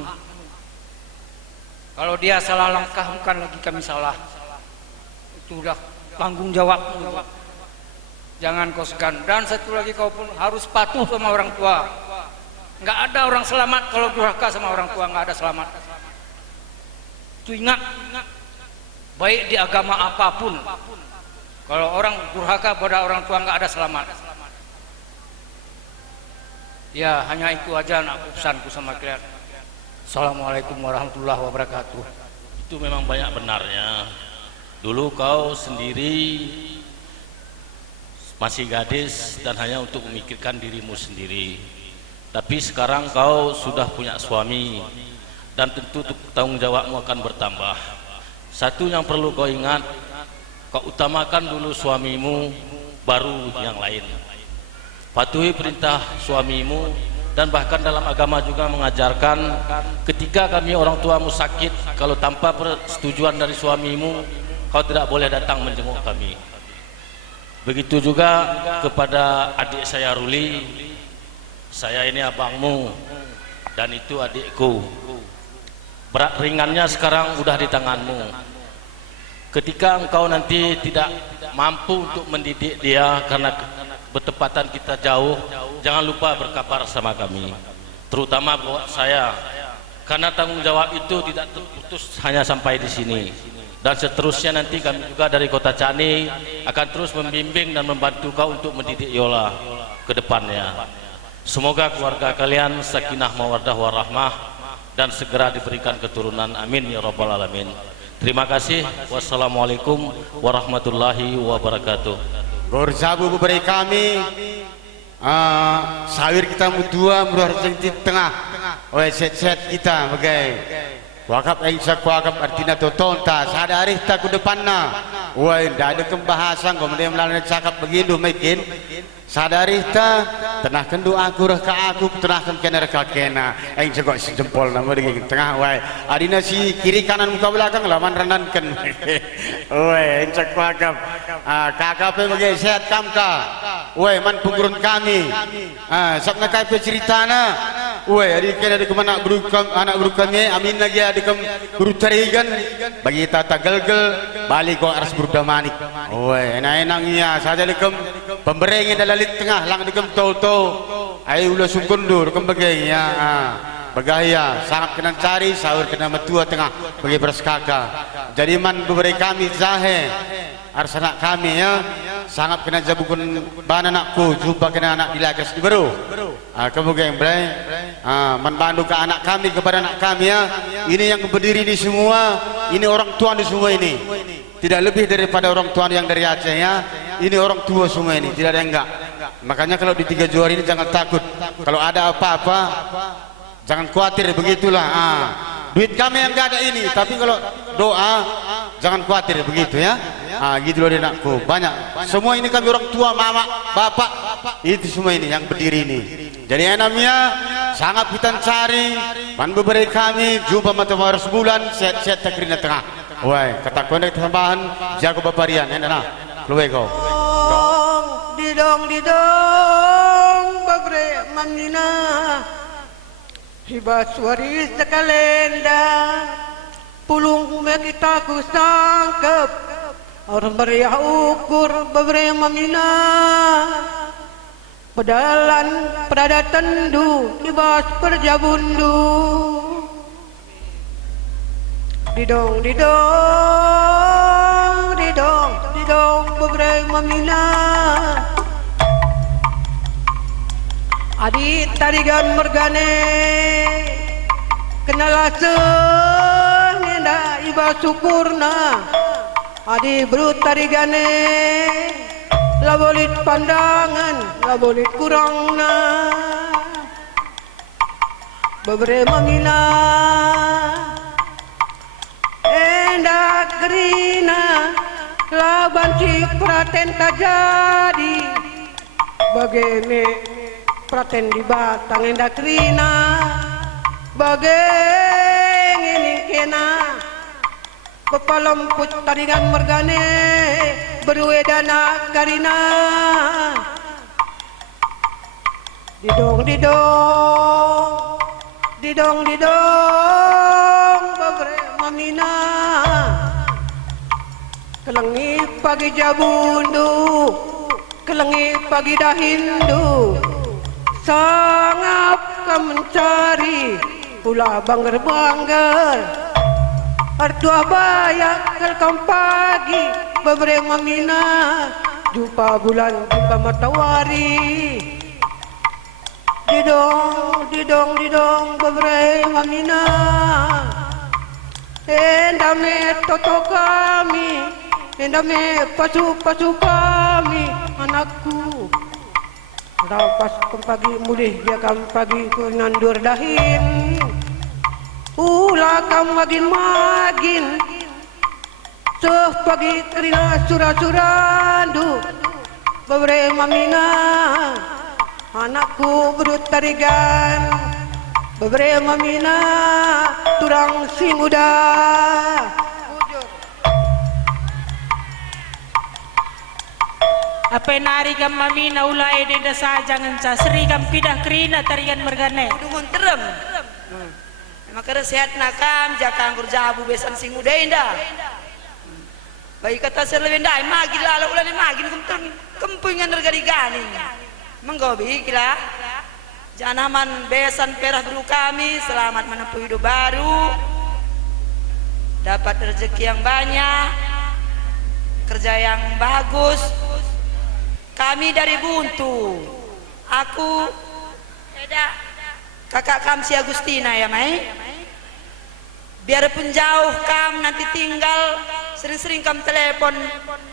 Kalau dia salah langkah bukan lagi kami salah, itu udah tanggung jawabmu. Jangan kau segan. Dan satu lagi kau pun harus patuh sama orang tua. Nggak ada orang selamat kalau durhaka sama orang tua, nggak ada selamat. Itu ingat, baik di agama apapun, kalau orang durhaka pada orang tua nggak ada selamat. Ya hanya itu aja aku pesanku sama kalian. Assalamualaikum warahmatullahi wabarakatuh. Itu memang banyak benarnya. Dulu kau sendiri masih gadis dan hanya untuk memikirkan dirimu sendiri. Tapi sekarang kau sudah punya suami. Dan tentu tanggung jawabmu akan bertambah. Satu yang perlu kau ingat, kau utamakan dulu suamimu, baru yang lain. Patuhi perintah suamimu, dan bahkan dalam agama juga mengajarkan ketika kami orang tuamu sakit, kalau tanpa persetujuan dari suamimu, kau tidak boleh datang menjenguk kami. Begitu juga kepada adik saya Ruli, saya ini abangmu dan itu adikku. Berat ringannya sekarang udah di tanganmu. Ketika engkau nanti tidak mampu untuk mendidik dia karena bertepatan kita jauh, jangan lupa berkabar sama kami, terutama buat saya, karena tanggung jawab itu tidak terputus hanya sampai di sini. Dan seterusnya nanti kami juga dari Kota Cani akan terus membimbing dan membantu kau untuk mendidik Yola ke depannya. Semoga keluarga kalian sakinah mawaddah warahmah dan segera diberikan keturunan, amin ya rabbal alamin. Terima kasih. Wassalamualaikum warahmatullahi wabarakatuh. Gorjabu beri kami sawir kita mudua meruah di tengah oleh set kita bagai Wakap engsa kuakap artinya totonta sadari ta ku depanna. Woi ndak ada pembahasan kau mending melalui cakap begitu mungkin. Sadari ta tenahkan doa aku reh ka aku tenahkan kena reh ka kena. Engsa kok sejempol nama di tengah woi. Adina si kiri kanan muka belakang lawan renankan. Woi engsa kuakap. Kakak bagi sehat kamka. Woi man pengurun kami. Sabna kai pe ceritana. Woi adik kena di kemana anak guru kami amin lagi adik guru tarigan bagi tata gelgel balik kau aras berdamanik. Woi enak-enak iya saja dikem pemberengin dalalit tengah lang dikem tol-tol. Ayo ulah sungkundur kem bagi ya. Bagaya sangat kena cari sahur kena metua tengah bagi beras kakak. Jadi man beri kami zahe arsanak kami ya sangat kena jabukun bana anakku jumpa kena anak dilagas di baru. Kemudian bray man bantu ke anak kami kepada anak kami ya. Ini yang berdiri di semua, ini orang tua di semua ini. Tidak lebih daripada orang tua yang dari Aceh ya. Ini orang tua semua ini, tidak ada yang enggak. Makanya kalau di 3 Johor ini jangan takut. Kalau ada apa-apa jangan khawatir begitulah. Duit kami yang enggak ada ini, tapi kalau doa jangan khawatir begitu ya. Gitu loh anakku. Banyak. Semua ini kami orang tua, mama, bapak, itu semua ini yang berdiri ini. Jadi enamnya sangat kita cari, man beri kami jumpa matahari sebulan sehat-sehat takrina tengah. Woi, kata konek tambahan jago baparian enak nah. Keluar kau. Didong babre mamina hibas waris kalenda pulung kita ku sangkep orang meriah ukur babre mamina pedalan perada tendu hibas perjabundu didong babre mamina adi tarigan mergane kenalasen nenda iba syukurna adi berut tarigane labolit pandangan labolit kurangna babre mamina enda kerina laban cipraten tajadi bagene praten di batang enda kerina bageng ini kena pepalemput taringan mergane berwedana karina didong babre mamina kelengi pagi jabundu kelengi pagi dahindu sangap ka mencari pula bangger artua bayak kelkam pagi babre mamina jumpa bulan jumpa matahari didong babre mamina endame toto kami endame pasu kami anakku pas pagi mulih dia kam pagi ku nandur dahin ulah kam magin seh pagi kerina sura-surandu babre mamina anakku berut tarigan babre mamina turang si muda apa nari kam mamina ulai denda sajangan sa seri kam pidah kerina tarigan mergane dungun terem maka sehat nakam jakang kurjabu besan sing muda indah baik kata selewendai magil ala ulane magil kempungan nergari gani menggobi kila janaman besan perah guru kami selamat menempuh hidup baru dapat rezeki yang banyak kerja yang bagus. Kami dari Buntu, aku kakak kam si Agustina ya Mai. Biarpun jauh kam nanti tinggal sering-sering kam telepon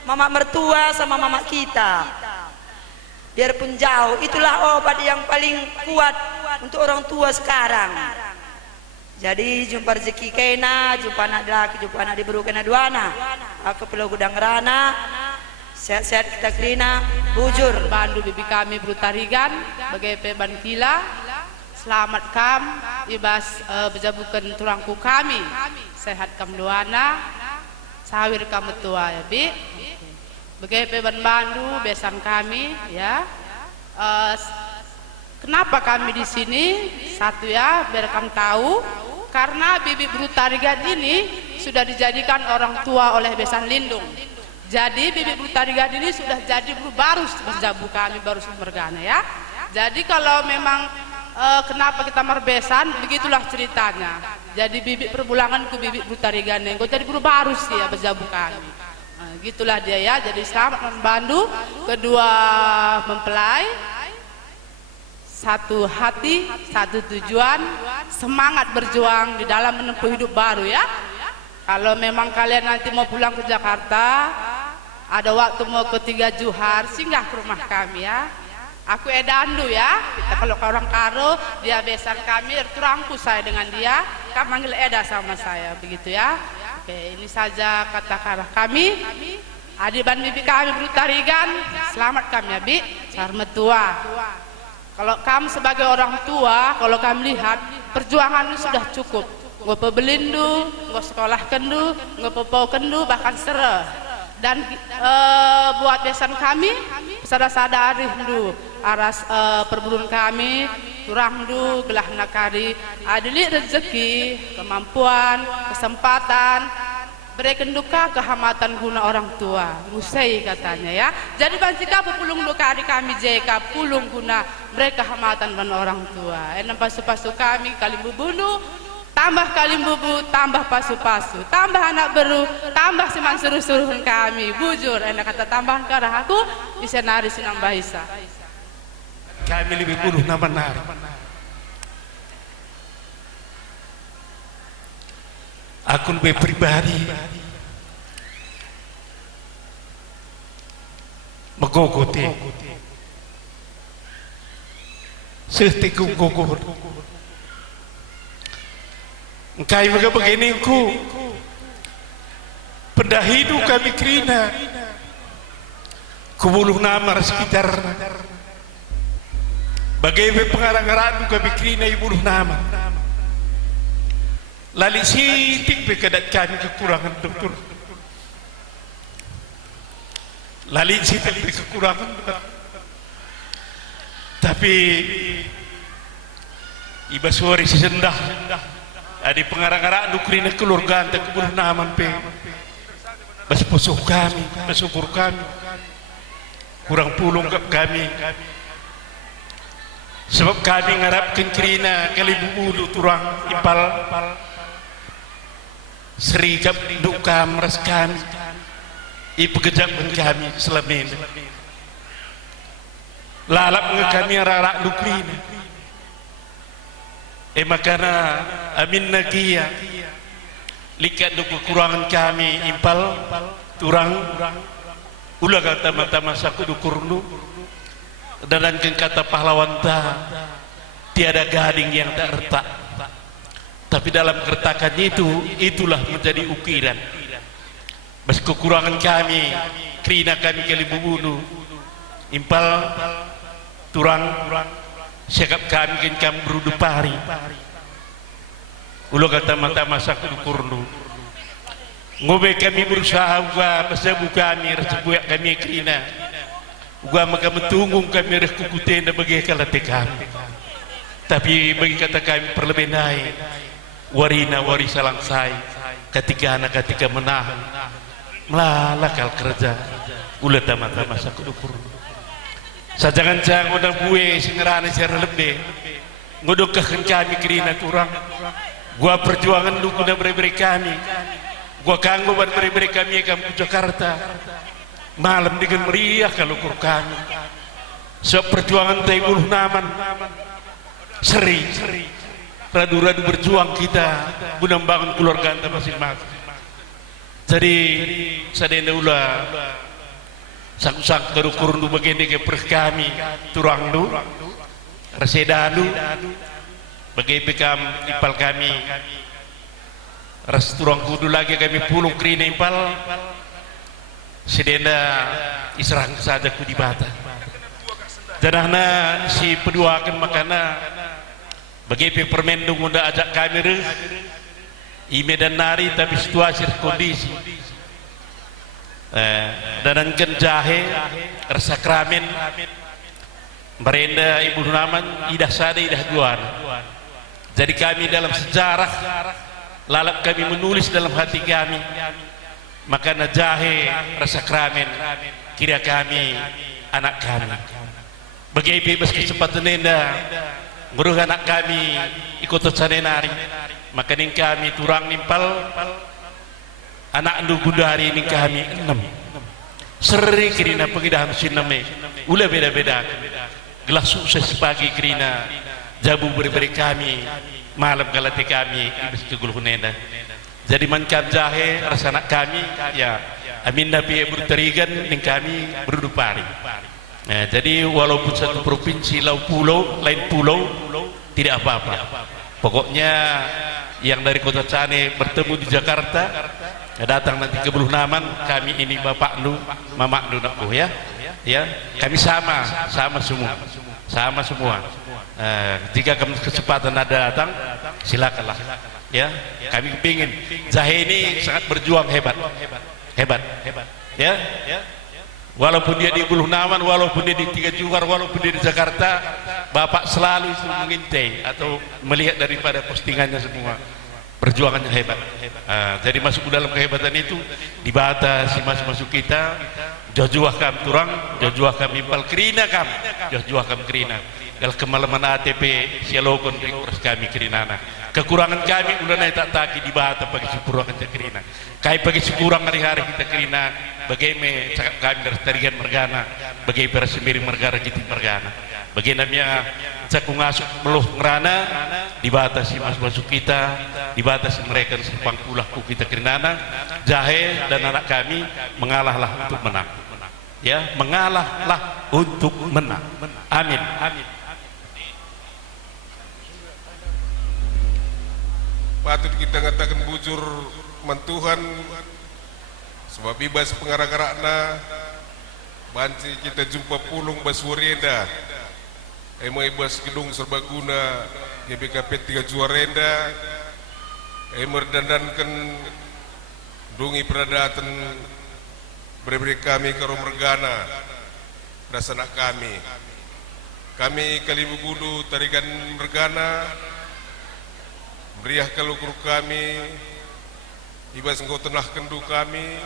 mama mertua sama mama kita. Biarpun jauh itulah obat yang paling kuat untuk orang tua sekarang. Jadi jumpa rezeki kena, jumpa anak laki, jumpa anak diberu kena duana. Aku perlu gudang rana, sehat-sehat kita krina, bujur. Bandu bibi kami berutarigan, bagai peban kila, selamat kam, ibas bejabukan turangku kami, sehat kam duana, sawir kamu tua ya bi. Bagai peban bandu besan kami ya. Kenapa kami di sini? Satu ya, biar kamu tahu. Karena bibi Brutarigan ini sudah dijadikan orang tua oleh Besan Lindung. Jadi bibi Brutarigan ini sudah jadi baru berjabu kami baru mergana ya. Jadi kalau memang kenapa kita merbesan, begitulah ceritanya. Jadi bibi perbulangan ke bibi Brutarigan yang jadi baru sih ya berjabu kami. Nah, gitulah dia ya. Jadi selamat membantu, kedua mempelai. Satu hati, satu tujuan, semangat berjuang di dalam menempuh hidup baru ya. Kalau memang kalian nanti mau pulang ke Jakarta, ada waktu mau ke 3 Juhar, singgah ke rumah kami ya. Aku Edandu ya. Kita kalau ke orang Karo, dia besan kami, terangku saya dengan dia, kamu manggil Eda sama saya, begitu ya. Oke, ini saja kata-kata kami. Adik dan bibi kami Brutarigan, selamat kami ya bi, selamat tua. Kalau kamu sebagai orang tua, kalau kamu lihat perjuangan sudah cukup. Nggak pebelindu, nggak sekolah kendu, nggak pepau kendu, bahkan sereh. Dan buat besan kami, sadar-sadar rindu aras perburuan kami, turang du, gelah nakari, adili rezeki, kemampuan, kesempatan, berikan duka kehamatan guna orang tua musai katanya ya. Jadi banjika pulung duka adik kami JK pulung guna mereka hamatan dan orang tua. Enam pasu-pasu kami kalim bubunu, tambah kalim bubu, tambah pasu-pasu, tambah anak beru, tambah siman suruh-suruhan kami bujur. Enak kata tambahan ke arah aku di senari Sinang Bahisa. Kami lebih puluh nama nari. Aku lebih pribadi megogote sehtiku gogot engkai begini ku pendahidu kami krina kubuluh nama sekitar bagaimana pengarang-arang kami krina ibuluh nama lali sitik bekedat kami kekurangan dokter lali sitik kekurangan tapi iba suari sesendah adi pengarang-arang dukrina keluarga anta kebuluh naman pe bas posuh kami basukur kami kurang pulung kami sebab kami ngarapkan krina kali bubulu turang ipal serikap duka mereskan ipegejak kami selama ini lalap kami rarak dukrina makana amin nagia likat du kekurangan kami impal turang ulah kata mata saku dukurnu dan kata pahlawan ta tiada gading yang tak retak. Tapi dalam keretakan itulah menjadi ukiran. Bas kekurangan kami, krina kami kali bubunu, impal, turang, syakap kami kami berudu pari. Ulo kata mata masa kudukurnu. Ngobe kami berusaha uga masabu kami resebuak kami krina. Uga maka metunggung kami rekukutenda bagi kalate kami. Tapi bagi kata kami perlebih naik. Warina wari salangsai ketika anak ketika menahan melalakal kerja ulah tamat-tamat sakudukur sajangan jangan udah gue singerane secara lebih ngodokahkan kami kerina turang gua perjuangan lu guna beri-beri kami gua kanggo buat beri-beri kami kamu Jakarta malam dengan meriah kalau kur kami sebab perjuangan taibuluh naman seri radu-radu berjuang kita guna membangun keluarga anta masing-masing. Jadi sadenda ulah sang-sang terukur nu begini ke per kami turang nu resedanu bagi pekam impal kami restoran kudu lagi kami pulung krina impal sedenda israng saja ku di bata janahna si peduakan makana bagi permendung udah ajak kami reh ime dan nari tapi situasi kondisi dan jahe rasa kramen merenda ibu naman idah sada idah juan jadi kami dalam sejarah lalap kami menulis dalam hati kami makana jahe rasa kramen kira kami anak kami bagi bebas kesempatan nenda nguruh anak kami ikut sanenari maka ning kami turang nimpal anak andu gundari ning kami 6 seri kirina pengidahan siname ula beda-beda gelas sukses pagi kirina jabu beri-beri kami malam galati kami ibis teguluh nenda jadi mancam jahe rasa anak kami ya amin nabi berterigan ning kami berdupari. Nah, jadi walaupun satu provinsi lain pulau tidak apa-apa. Pokoknya yang dari Kota Cane bertemu di Jakarta datang nanti ke Buluh Naman kami ini Bapak Nu, Mama Nu nakku ya. Ya, kami sama semua. Jika kesempatan ada datang silakanlah. Ya, kami kepingin jahe ini sangat berjuang hebat. Ya. Walaupun dia di Buluh Naman, walaupun dia di Tiga Juar, walaupun dia di Jakarta, Bapak selalu mengintai atau melihat daripada postingannya semua perjuangannya hebat. Jadi masuk dalam kehebatan itu dibatasi masuk kita jauh-jauh kam turang, jauh-jauh kam impal kerina kam, jauh-jauh kam kerina. Kalau kemalaman ATP sialokon terus kami kerinana. Kekurangan kami udah naik tak taki di bata bagi syukurangan kerina. Kai bagi syukurang hari-hari kita kerina. Bagaimana cakap kami dari tarigan mergana, bagaimana sendiri mergana kita mergana. Bagaimana cakap ngasuk meluh ngerana, dibatasi masuk kita, dibatasi mereka sempang pulahku kita kerinana. Jahe dan anak kami mengalahlah untuk menang. Ya, mengalahlah untuk menang. Amin. Patut kita ngatakan bujur mentuhan sebab ibas pengarang-arangna banci kita jumpa pulung baswarienda emang ibas gedung serbaguna GBKP 3 Juarenda emang dandankan dungi peradatan beri kami karo mergana dasana kami Kalibu Gudu tarikan mergana meriah kalukur kami ibas engkau tenah kendu kami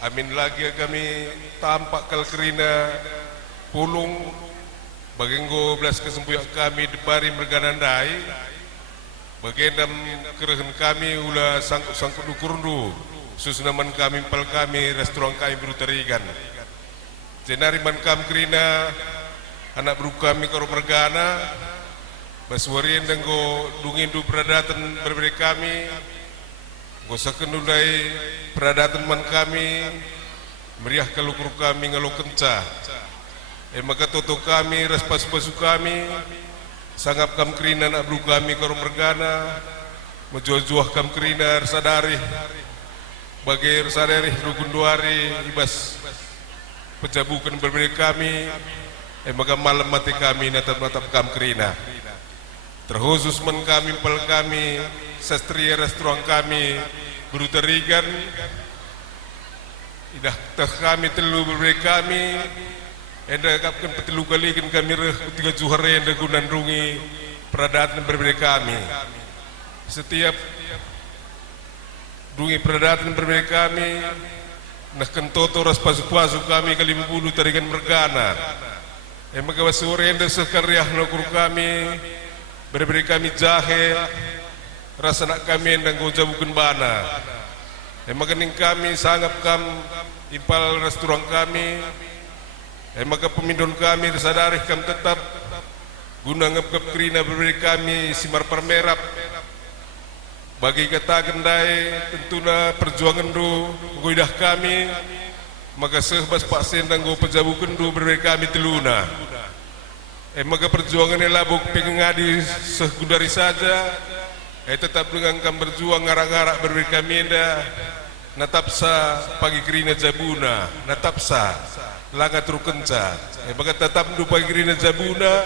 amin lagi kami tampak kal kerina pulung bagi engkau belas kesempuyak kami depari merganandai bagendam kerehan kami ula sangkut dukurundu susnaman kami pal kami restoran kami berutarigan jenari man kami kerina anak beru kami karo mergana baswarian denggo dungindu peradatan berberi kami gosa kenulai peradatan man kami meriah kalukur kami ngalu kenca maka toto kami raspas-pasu kami sanggap kam kerina nak beru kami karo mergana menjuah-juah kam kerina sadari bagi sadari rugunduari ibas pencabukan berberi kami maka malam mati kami natap-natap kam kerina terkhusus men kami pel kami sastria restoran kami berutarigan idah teh kami telu berberi kami enda kapkan petelu kali kan kami reh 3 Juhare enda gunandungi peradatan berberi kami setiap dungi peradatan berberi kami nah kentoto ras pasu-pasu kami kali membulu tarikan mergana maka wasore enda sekariah nokur kami berberi kami jahe rasa nak kami dan kau jabukan bana maka ning kami sanggap kam impal restoran kami maka pemindon kami sadari kam tetap guna ngep kerina berberi kami simar permerap bagi kata gendai tentuna perjuangan du guidah kami maka sehbas pak sendang go pejabu kendu berberi kami teluna Maka perjuangan yang labuk pengengadi segudari saja. Tetap dengan kam berjuang ngarak-ngarak berberi kami enda. Natapsa pagi kerina jabuna, natapsa langa trukenca. Maka tetap du pagi kerina jabuna.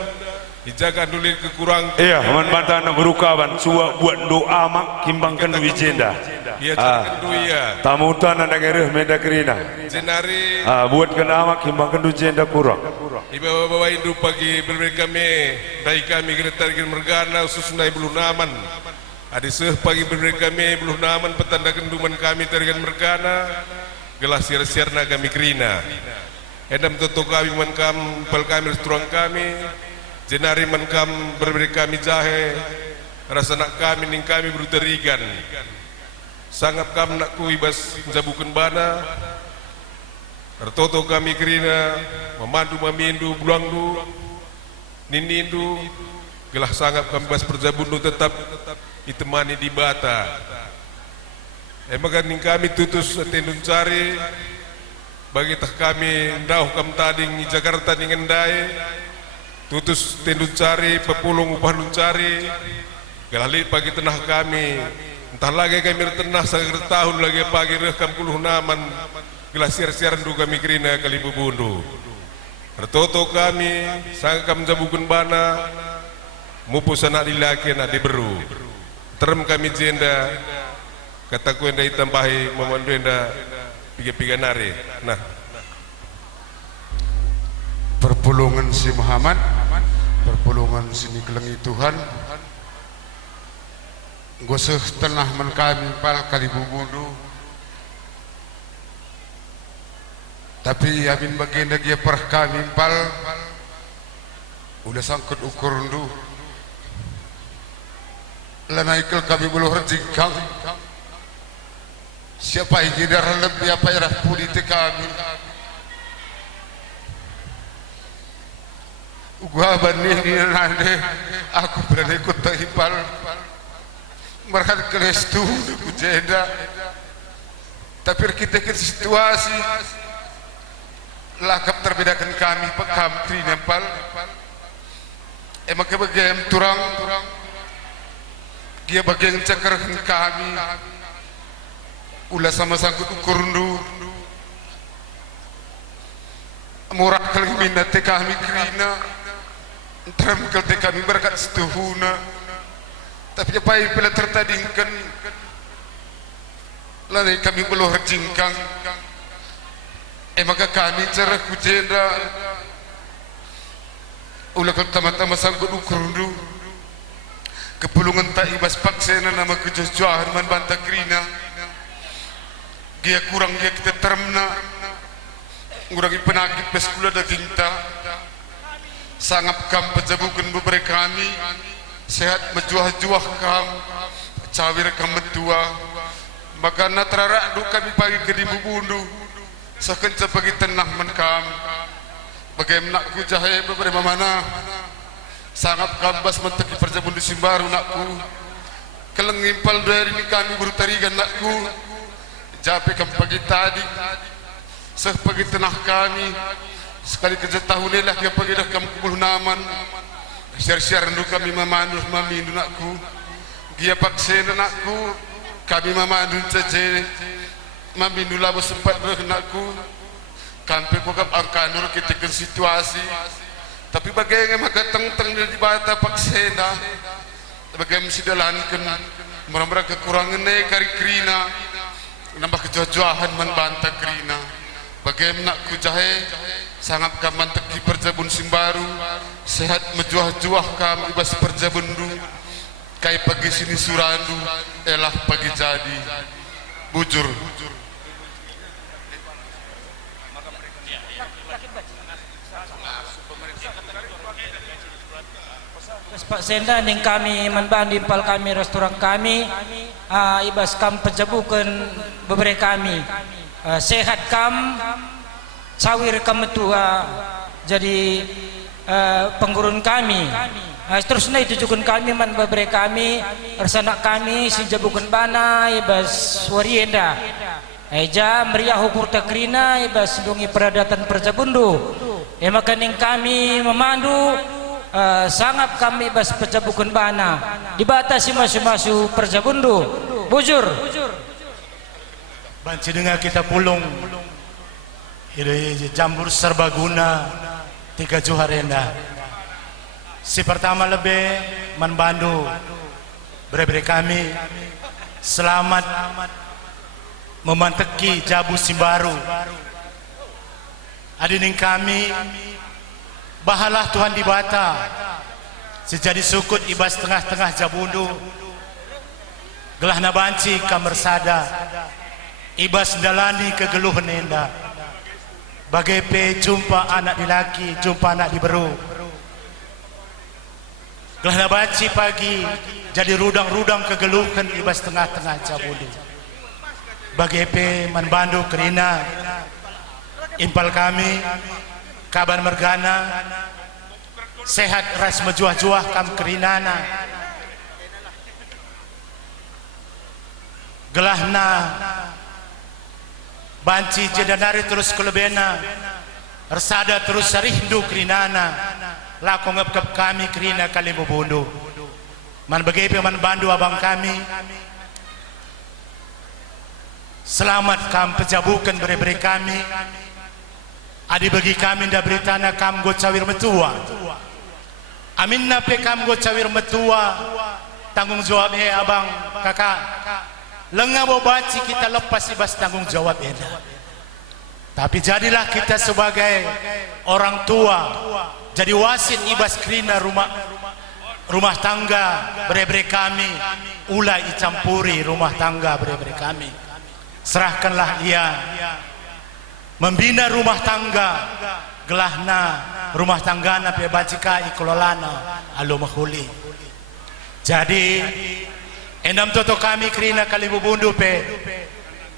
Dijaga dulu kekurangan. Iya, man bantana berukaban suwa buat doa mak kimbangkan duit jenda. Iya, jangan du iya. Tamu tanah dengereh menda kerina. Jenari. Buat kena mak kimbangkan duit jenda kurang. Ibawa-bawa Hindu pagi berberi kami, dari kami kena tarikan mergana khusus naik bulu naman. Ada seh pagi berberi kami bulu naman petanda kenduman kami tarikan mergana. Gelas siar-siarna kami kerina. Edam toto kami mankam pel kami restoran kami. Jenari mankam berberi kami jahe. Rasa nak kami ning kami berutarigan. Sangat kam nak ku ibas jabukan bana. Tertoto kami kerina memandu mamindu bulangdu ninindu gelah sangat kami bas perjabundu tetap ditemani di bata. Maka ning kami tutus tendun cari bagi tah kami ndauh kam tading di Jakarta ning endai tutus tendun cari pepulung upah nun cari gelah pagi tenah kami entah lagi kami tenah sangat tahun lagi pagi rekam puluh naman gelas siar-siaran du kami kerina kali bubundu. Tertoto kami sangat kami jabukan bana mupus anak lilaki anak diberu. Terem kami jenda kataku enda itambahi memandu enda piga-piga nari. Nah, perpulungan si Muhammad, perpulungan sini kelengi Tuhan. Goseh tenah men kami pal kali bubundu. Tapi amin baginda dia perah kami pal udah sangkut ukur ndu lanaikal kami belum rejingkang siapa yang jidar lebih apa yang pudi kami gua bani ini nande aku berani ikut tahipal mereka keles tu ku jeda tapi kita ke situasi lakap terbedakan kami pekam tri nempal maka bagian turang dia bagian cakarkan kami ulah sama sangkut ukurundu murah kali minat kami kerina terangkal kami berkat setuhuna tapi apa yang bila tertadingkan lalu kami belum rejingkang maka kami cerah kujenda ulah kau tama-tama sangkut ukurundu kepulungan tak ibas paksena nama kejojohan man bantah kerina dia kurang dia kita termna ngurangi penagih peskula daging ta sangap kam pejabukan beberapa kami sehat menjuah-juah kam cawir kam mentua maka natrara du kami pagi ke di bubundu sekenca bagi tenang menkam bagaimana ku jahe beberapa mana sangat kambas menteki perjabun di Simbaru nakku kelengimpal dari ini kami berutarigan nakku jape kam pagi tadi seh pagi tenah kami sekali kerja tahun lah dia pagi dah kam kubul naman siar-siar ndu kami memandu mamindu nakku dia paksena nakku kami memandu cece mamindu labo sempat nakku kampe kokap angkanur kita ke situasi tapi bagaimana maka teng-teng di bata paksena bagaimana mesti dalankan mereka kekurangan kari kerina nambah kejojohan membantah kerina bagaimana ku jahe sangat kaman teki perjabun Simbaru sehat menjuah-juah kam ibas perjabun du kai pagi sini surandu elah pagi jadi bujur Pak Senda ning kami membandi pal kami restoran kami ibas kam pejabukan beberapa kami sehat kam sawir kam tua jadi penggurun kami terusnya itu juga kami man beberapa kami resanak kami si jabukan bana ibas warienda eja meriah hukur takrina ibas dungi peradatan perjabundu maka ning kami memandu sangat kami bas pecabukan bana dibatasi masu-masu perjabundu bujur banci dengar kita pulung ini jambur serbaguna 3 Juharenda si pertama lebih membantu beri kami selamat memanteki Jabu Simbaru adining kami bahalah Tuhan di bata sejadi sukut ibas tengah-tengah Jabundu gelah nabanci kamersada ibas dalani kegeluhan enda bagai pe jumpa anak dilaki jumpa anak diberu gelah nabanci pagi jadi rudang-rudang kegeluhan ibas tengah-tengah Jabundu bagai pe manbandu kerina impal kami kaban mergana sehat ras mejuah-juah kam kerinana gelahna banci jedanari terus kelebena resada terus rindu kerinana lako ngepkep kami kerina kali bubundu man begepe man bandu abang kami selamat kam pejabukan beri-beri kami adi bagi kami nda beritana kam go cawir metua amin nape kam go cawir metua tanggung jawab abang kakak lengah bobaci kita lepas ibas tanggung jawab eda tapi jadilah kita sebagai orang tua jadi wasit ibas kerina rumah tangga beri-beri kami ulai campuri rumah tangga beri-beri kami serahkanlah ia membina rumah tangga gelahna rumah tanggana pe bacika ikololana alo mahuli jadi endam toto kami kerina kali bubundu pe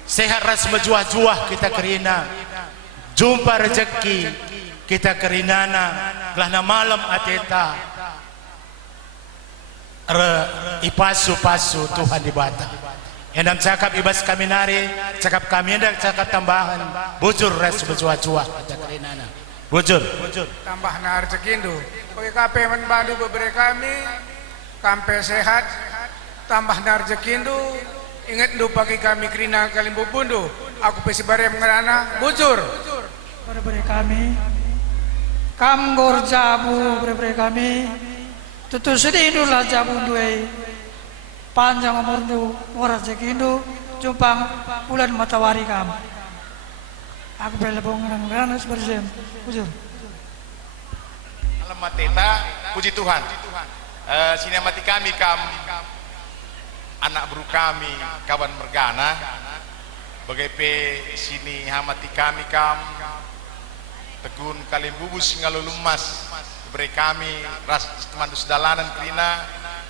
sehat ras mejuah-juah kita kerina jumpa rezeki kita kerinana gelahna malam ateta ipasu-pasu Tuhan di bata endam cakap ibas kami nari cakap kami endam cakap tambahan bujur res berjuah-juah kita kerinana bujur tambah na rezekindo bagi kape membantu beberi kami kampe sehat tambah na rezekindo ingat do pagi kami kerina kalimbu bundu aku pesi bare mengerana bujur beri kami kam gor jabu beri kami tutu sedih itulah jabu duai panjang umur tu orang sekindo jumpang bulan matahari kamu aku belebong dengan bersem bujur alamat teta puji Tuhan sini mati kami kam anak buru kami kawan mergana bagai pe sini hamati kami kam tegun kalimbubu singalo lumas beri kami ras teman dalanan krina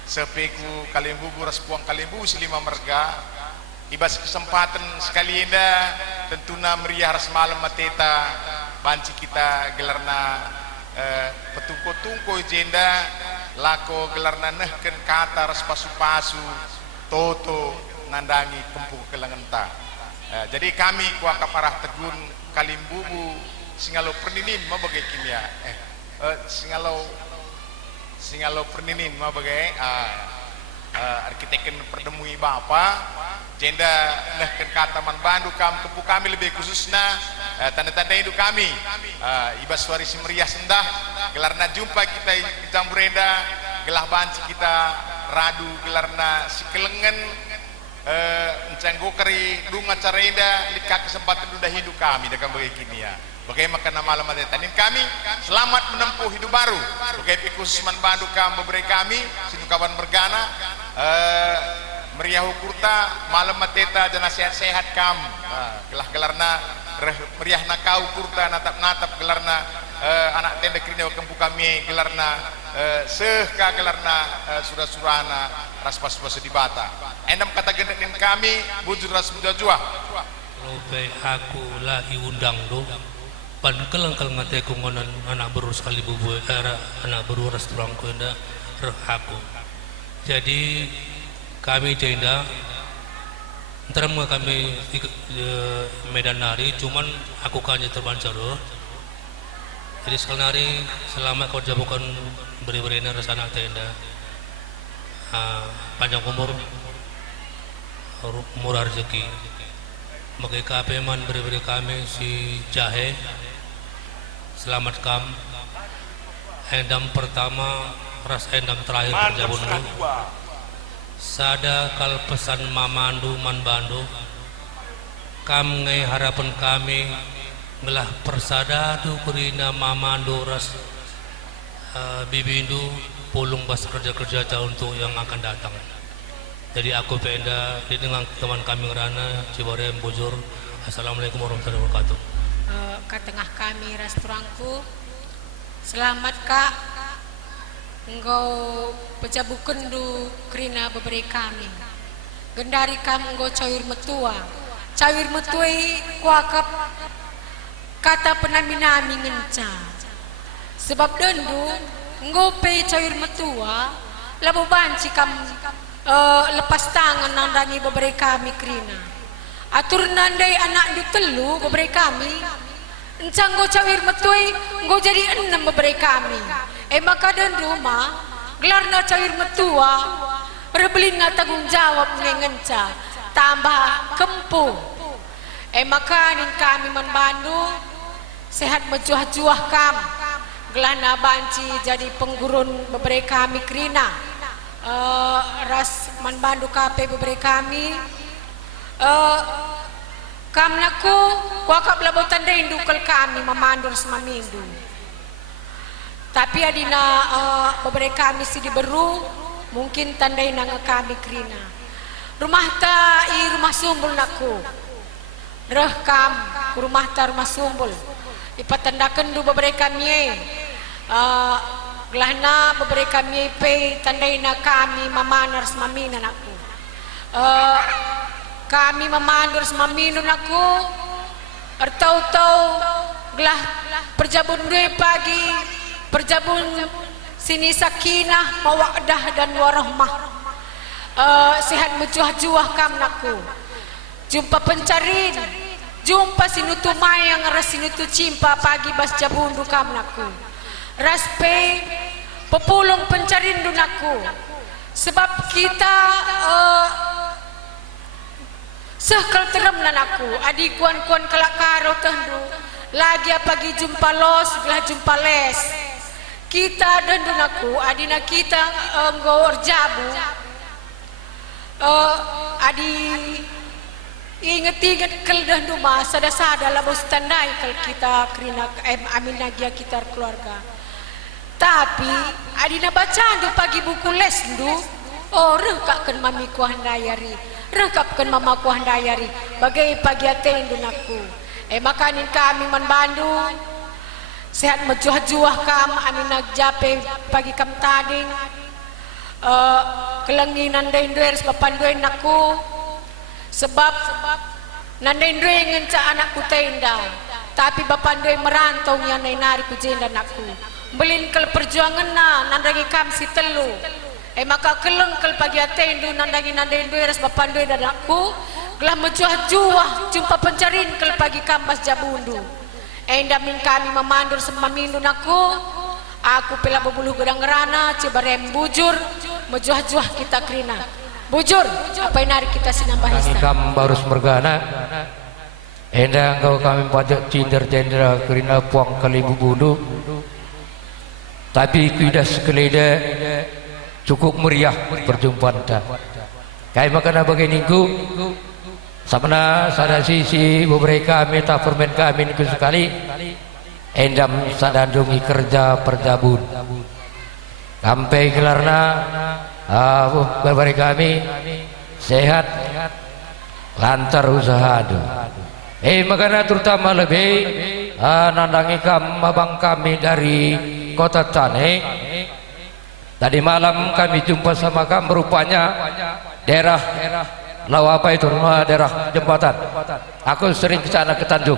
sepeku kalimbubu ras puang kalimbubu silima merga ibas kesempatan sekali indah tentuna meriah ras malam mateta banci kita gelarna petungko-tungko jenda lako gelarna nehken kata ras pasu-pasu toto nandangi kempung kelengenta jadi kami kuaka parah tegun kalimbubu singalo perninin mau bagai kimia singalo perninin mau bagai arkiteken perdemui bapa jenda nehken kata man bandu kam kepu kami lebih khususnya tanda-tanda hidup kami ibas suari simeriah sendah gelarna jumpa kita di jamburenda gelah banci kita radu gelarna sikelengen encang gokeri dunga carenda likak kesempatan duda hidup kami dengan bagai kimia bagaimana karena malam tanin kami selamat menempuh hidup baru bagaimana khusus man bandu kam memberi kami sinu kawan bergana meriah kurta malam mateta dan sehat-sehat kam gelah gelarna meriah nakau kurta natap-natap gelarna anak tenda kerina kempu kami gelarna sehka gelarna surah-surahna raspas-pas di bata endam kata gendetin kami bujur ras bujuah lope aku lah iundang do pan kelengkel ngate ku ngonan anak berurus kali bubu anak berurus tulang ku enda aku jadi kami jenda antara kami di Medan Nari cuman aku kanya terbancar Jadi sekali hari selamat kau jabukan beri-beri resana tenda, panjang umur rezeki. Bagi kapeman beri-beri kami si jahe, selamat kam. Endam pertama, ras endam terakhir perjabun dulu. Sada kal pesan mamandu man bandu, kam ngai harapan kami ngelah persadadu kurina mamandu ras bibindu pulung bas kerja-kerja untuk yang akan datang. Jadi aku penda di dengan teman kami ngerana Cibarem Bujur. Assalamualaikum warahmatullahi wabarakatuh. Ke tengah kami restoranku, selamat kak. Engkau pejabukan du kerina beberi kami. Gendari kamu engkau cawir metua. Cawir metuai kuakap kata penami-nami ngenca. Sebab dendu engkau pe cawir metua labu banci kamu lepas tangan nandangi beberi kami kerina. Atur nandai anak du telu beberi kami. Encang engkau cawir metuai engkau jadi 6 beberi kami. Maka dan rumah gelarna cawir metua rebelin tanggung jawab ngenca tambah kempu. Maka nin kami manbandu sehat mejuah-juah kam gelana banci jadi penggurun beberi kami kerina ras manbandu kape beberi kami kam naku kuakap labotan deindu kel kami memandur semamindu. Tapi adina beberi kami si diberu mungkin tandai nanga kami kerina. Rumah ta rumah sumbul naku. Reh kam rumah ta rumah sumbul. Ipatandakan du beberi kami. Gelahna beberi kami pe tandai na kami mamanar semamina naku. Kami memandur semaminu naku. Ertau-tau gelah perjabun dua pagi. Perjabun sini sakinah, mawadah dan warahmah. Sehat mejuah-juah kam naku. Jumpa pencarin, jumpa sinutu mayang ras sinutu cimpa pagi bas jabundu kam naku. Raspe pepulung pencarin du naku. Sebab kita sehkel terem naku. Adik kuan-kuan kelak karo tendu. Lagi pagi jumpa los, gelah jumpa les. Kita dan dunaku adina kita ngor jabu adi inget-inget kel dan duma sada-sada lah bos tandai kel kita kerina amin nagia kita keluarga. Tapi adina baca du pagi buku les du rekapkan mami ku handayari, rekapkan mama ku handayari bagai pagi aten dunaku. Makanin kami manbandu sehat mejuah-juah kam amin nagjape pagi kam tading kelengi nandai nduer sebab panduin naku sebab nandai nduer ngenca anakku tenda tapi bapandui merantau yang nari ku jenda naku belin kel perjuangan na nandangi kam si telu maka keleng kel pagi atendu nandangi nandai nduer sebab pandui dan naku gelah mejuah-juah jumpa pencarin kel pagi kam bas jabundu. Endamin kami memandur semamindu naku. Aku pela bebuluh gedang rana Cibarem Bujur mejuah-juah kita kerina. Bujur apa yang nari kita sinambah hista. Kami barus mergana. Endah engkau kami pajak cinder-cinder kerina puang kali bubulu. Tapi tidak sekelida cukup meriah perjumpaan kita. Kaya makana beginiku. Sabna sada sisi beberi kami tak permen kami niku sekali endam sadandungi kerja perjabun sampai gelarna beberi kami sehat lantar usaha adu makanya terutama lebih nandangi abang kami dari kota Cane. Tadi malam kami jumpa sama kamu rupanya daerah Lawa apa itu rumah daerah jembatan. Aku sering ke sana ke Tanjung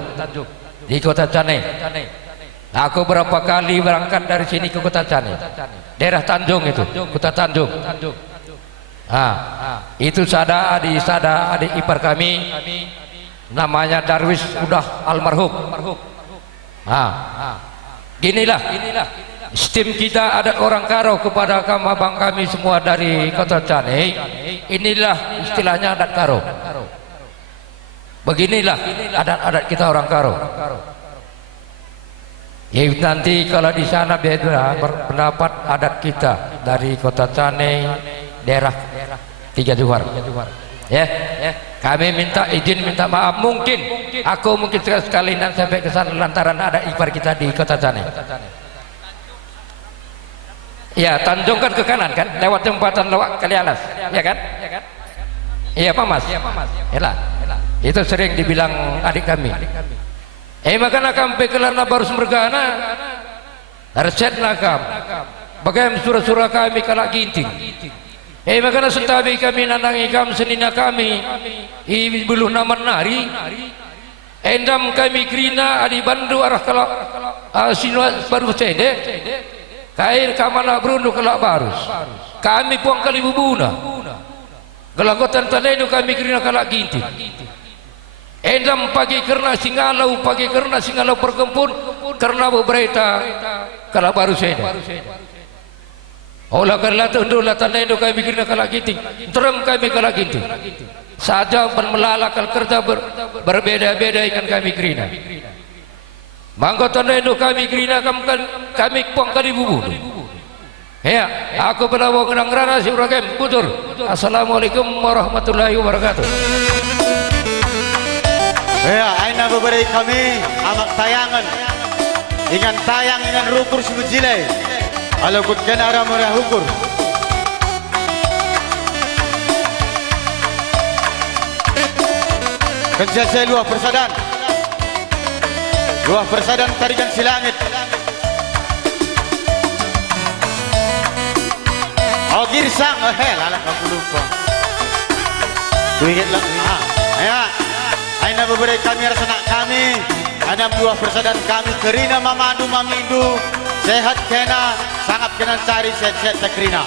di kota Cane. Aku berapa kali berangkat dari sini ke kota Cane. Daerah Tanjung itu, kota Tanjung. Itu sada adik ipar kami namanya Darwis udah almarhum. Ginilah sistem kita adat orang Karo kepada abang kami semua dari Kota Canai. Inilah istilahnya adat Karo. Beginilah adat-adat kita orang Karo. Ya, nanti kalau di sana beda pendapat adat kita dari Kota Canai, daerah Tiga Johar. Ya, kami minta izin, minta maaf. Mungkin aku sekali dan sampai ke sana lantaran ada ipar kita di Kota Canai. Ya, tanjungkan ke kanan kan, lewat jembatan lewat Kalialas, ya kan? Iya, Pak Mas. Yalah. Itu sering dibilang adik kami. Makanya kampe kelana baru mergana, reset nakam. Bagaimana surah-surah kami kalak ginting. Makanya sentabi kami nandangi kam senina kami, buluh naman nari. Endam kami krina adi bandu arah kalak sinua baru cede. Kair kamana berundu kalak barus. Kami puang kali bubuna. Gelagotan tanenu kami krina kalak ginting. Endam pagi kerana singalau, pagi kerana singalau perkempun karena berita kalau baru saya. Olah kerana tu lah tanda itu kami kira kalau ginting, terang kami kalau ginting. Saja melalakal kerja berbeda-beda ikan kami kerina. Mangko tanda itu kami kerina kami puang kali bubur. Ya, aku penawa kenang rana si Uragem Putur. Assalamualaikum warahmatullahi wabarakatuh. Ya, aina beberapa kami amak tayangan. Ingan tayang ingan rukur sebujilai. Kalau kut kena arah merah hukur. Kenjasa luah persadan. Luah persadan tarikan silangit. Oh girsang, lalak aku lupa. Duit lah. Ya. Aina beberapa kami rasana kami, ada buah persadan kami kerina mamadu mamindu, sehat kena, sangat kena cari sehat takrina.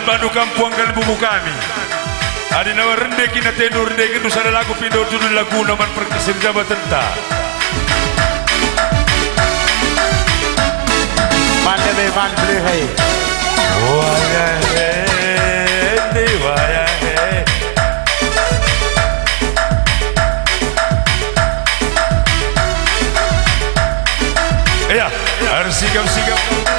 Bandu kampuang dan bubu kami. Adi nawa rende kina tendu rende kindu sada lagu pindo judul lagu naman perkisir jabatan ta. Mande be man beli hai. Waya he, di waya he. Ya, harus sigap-sigap.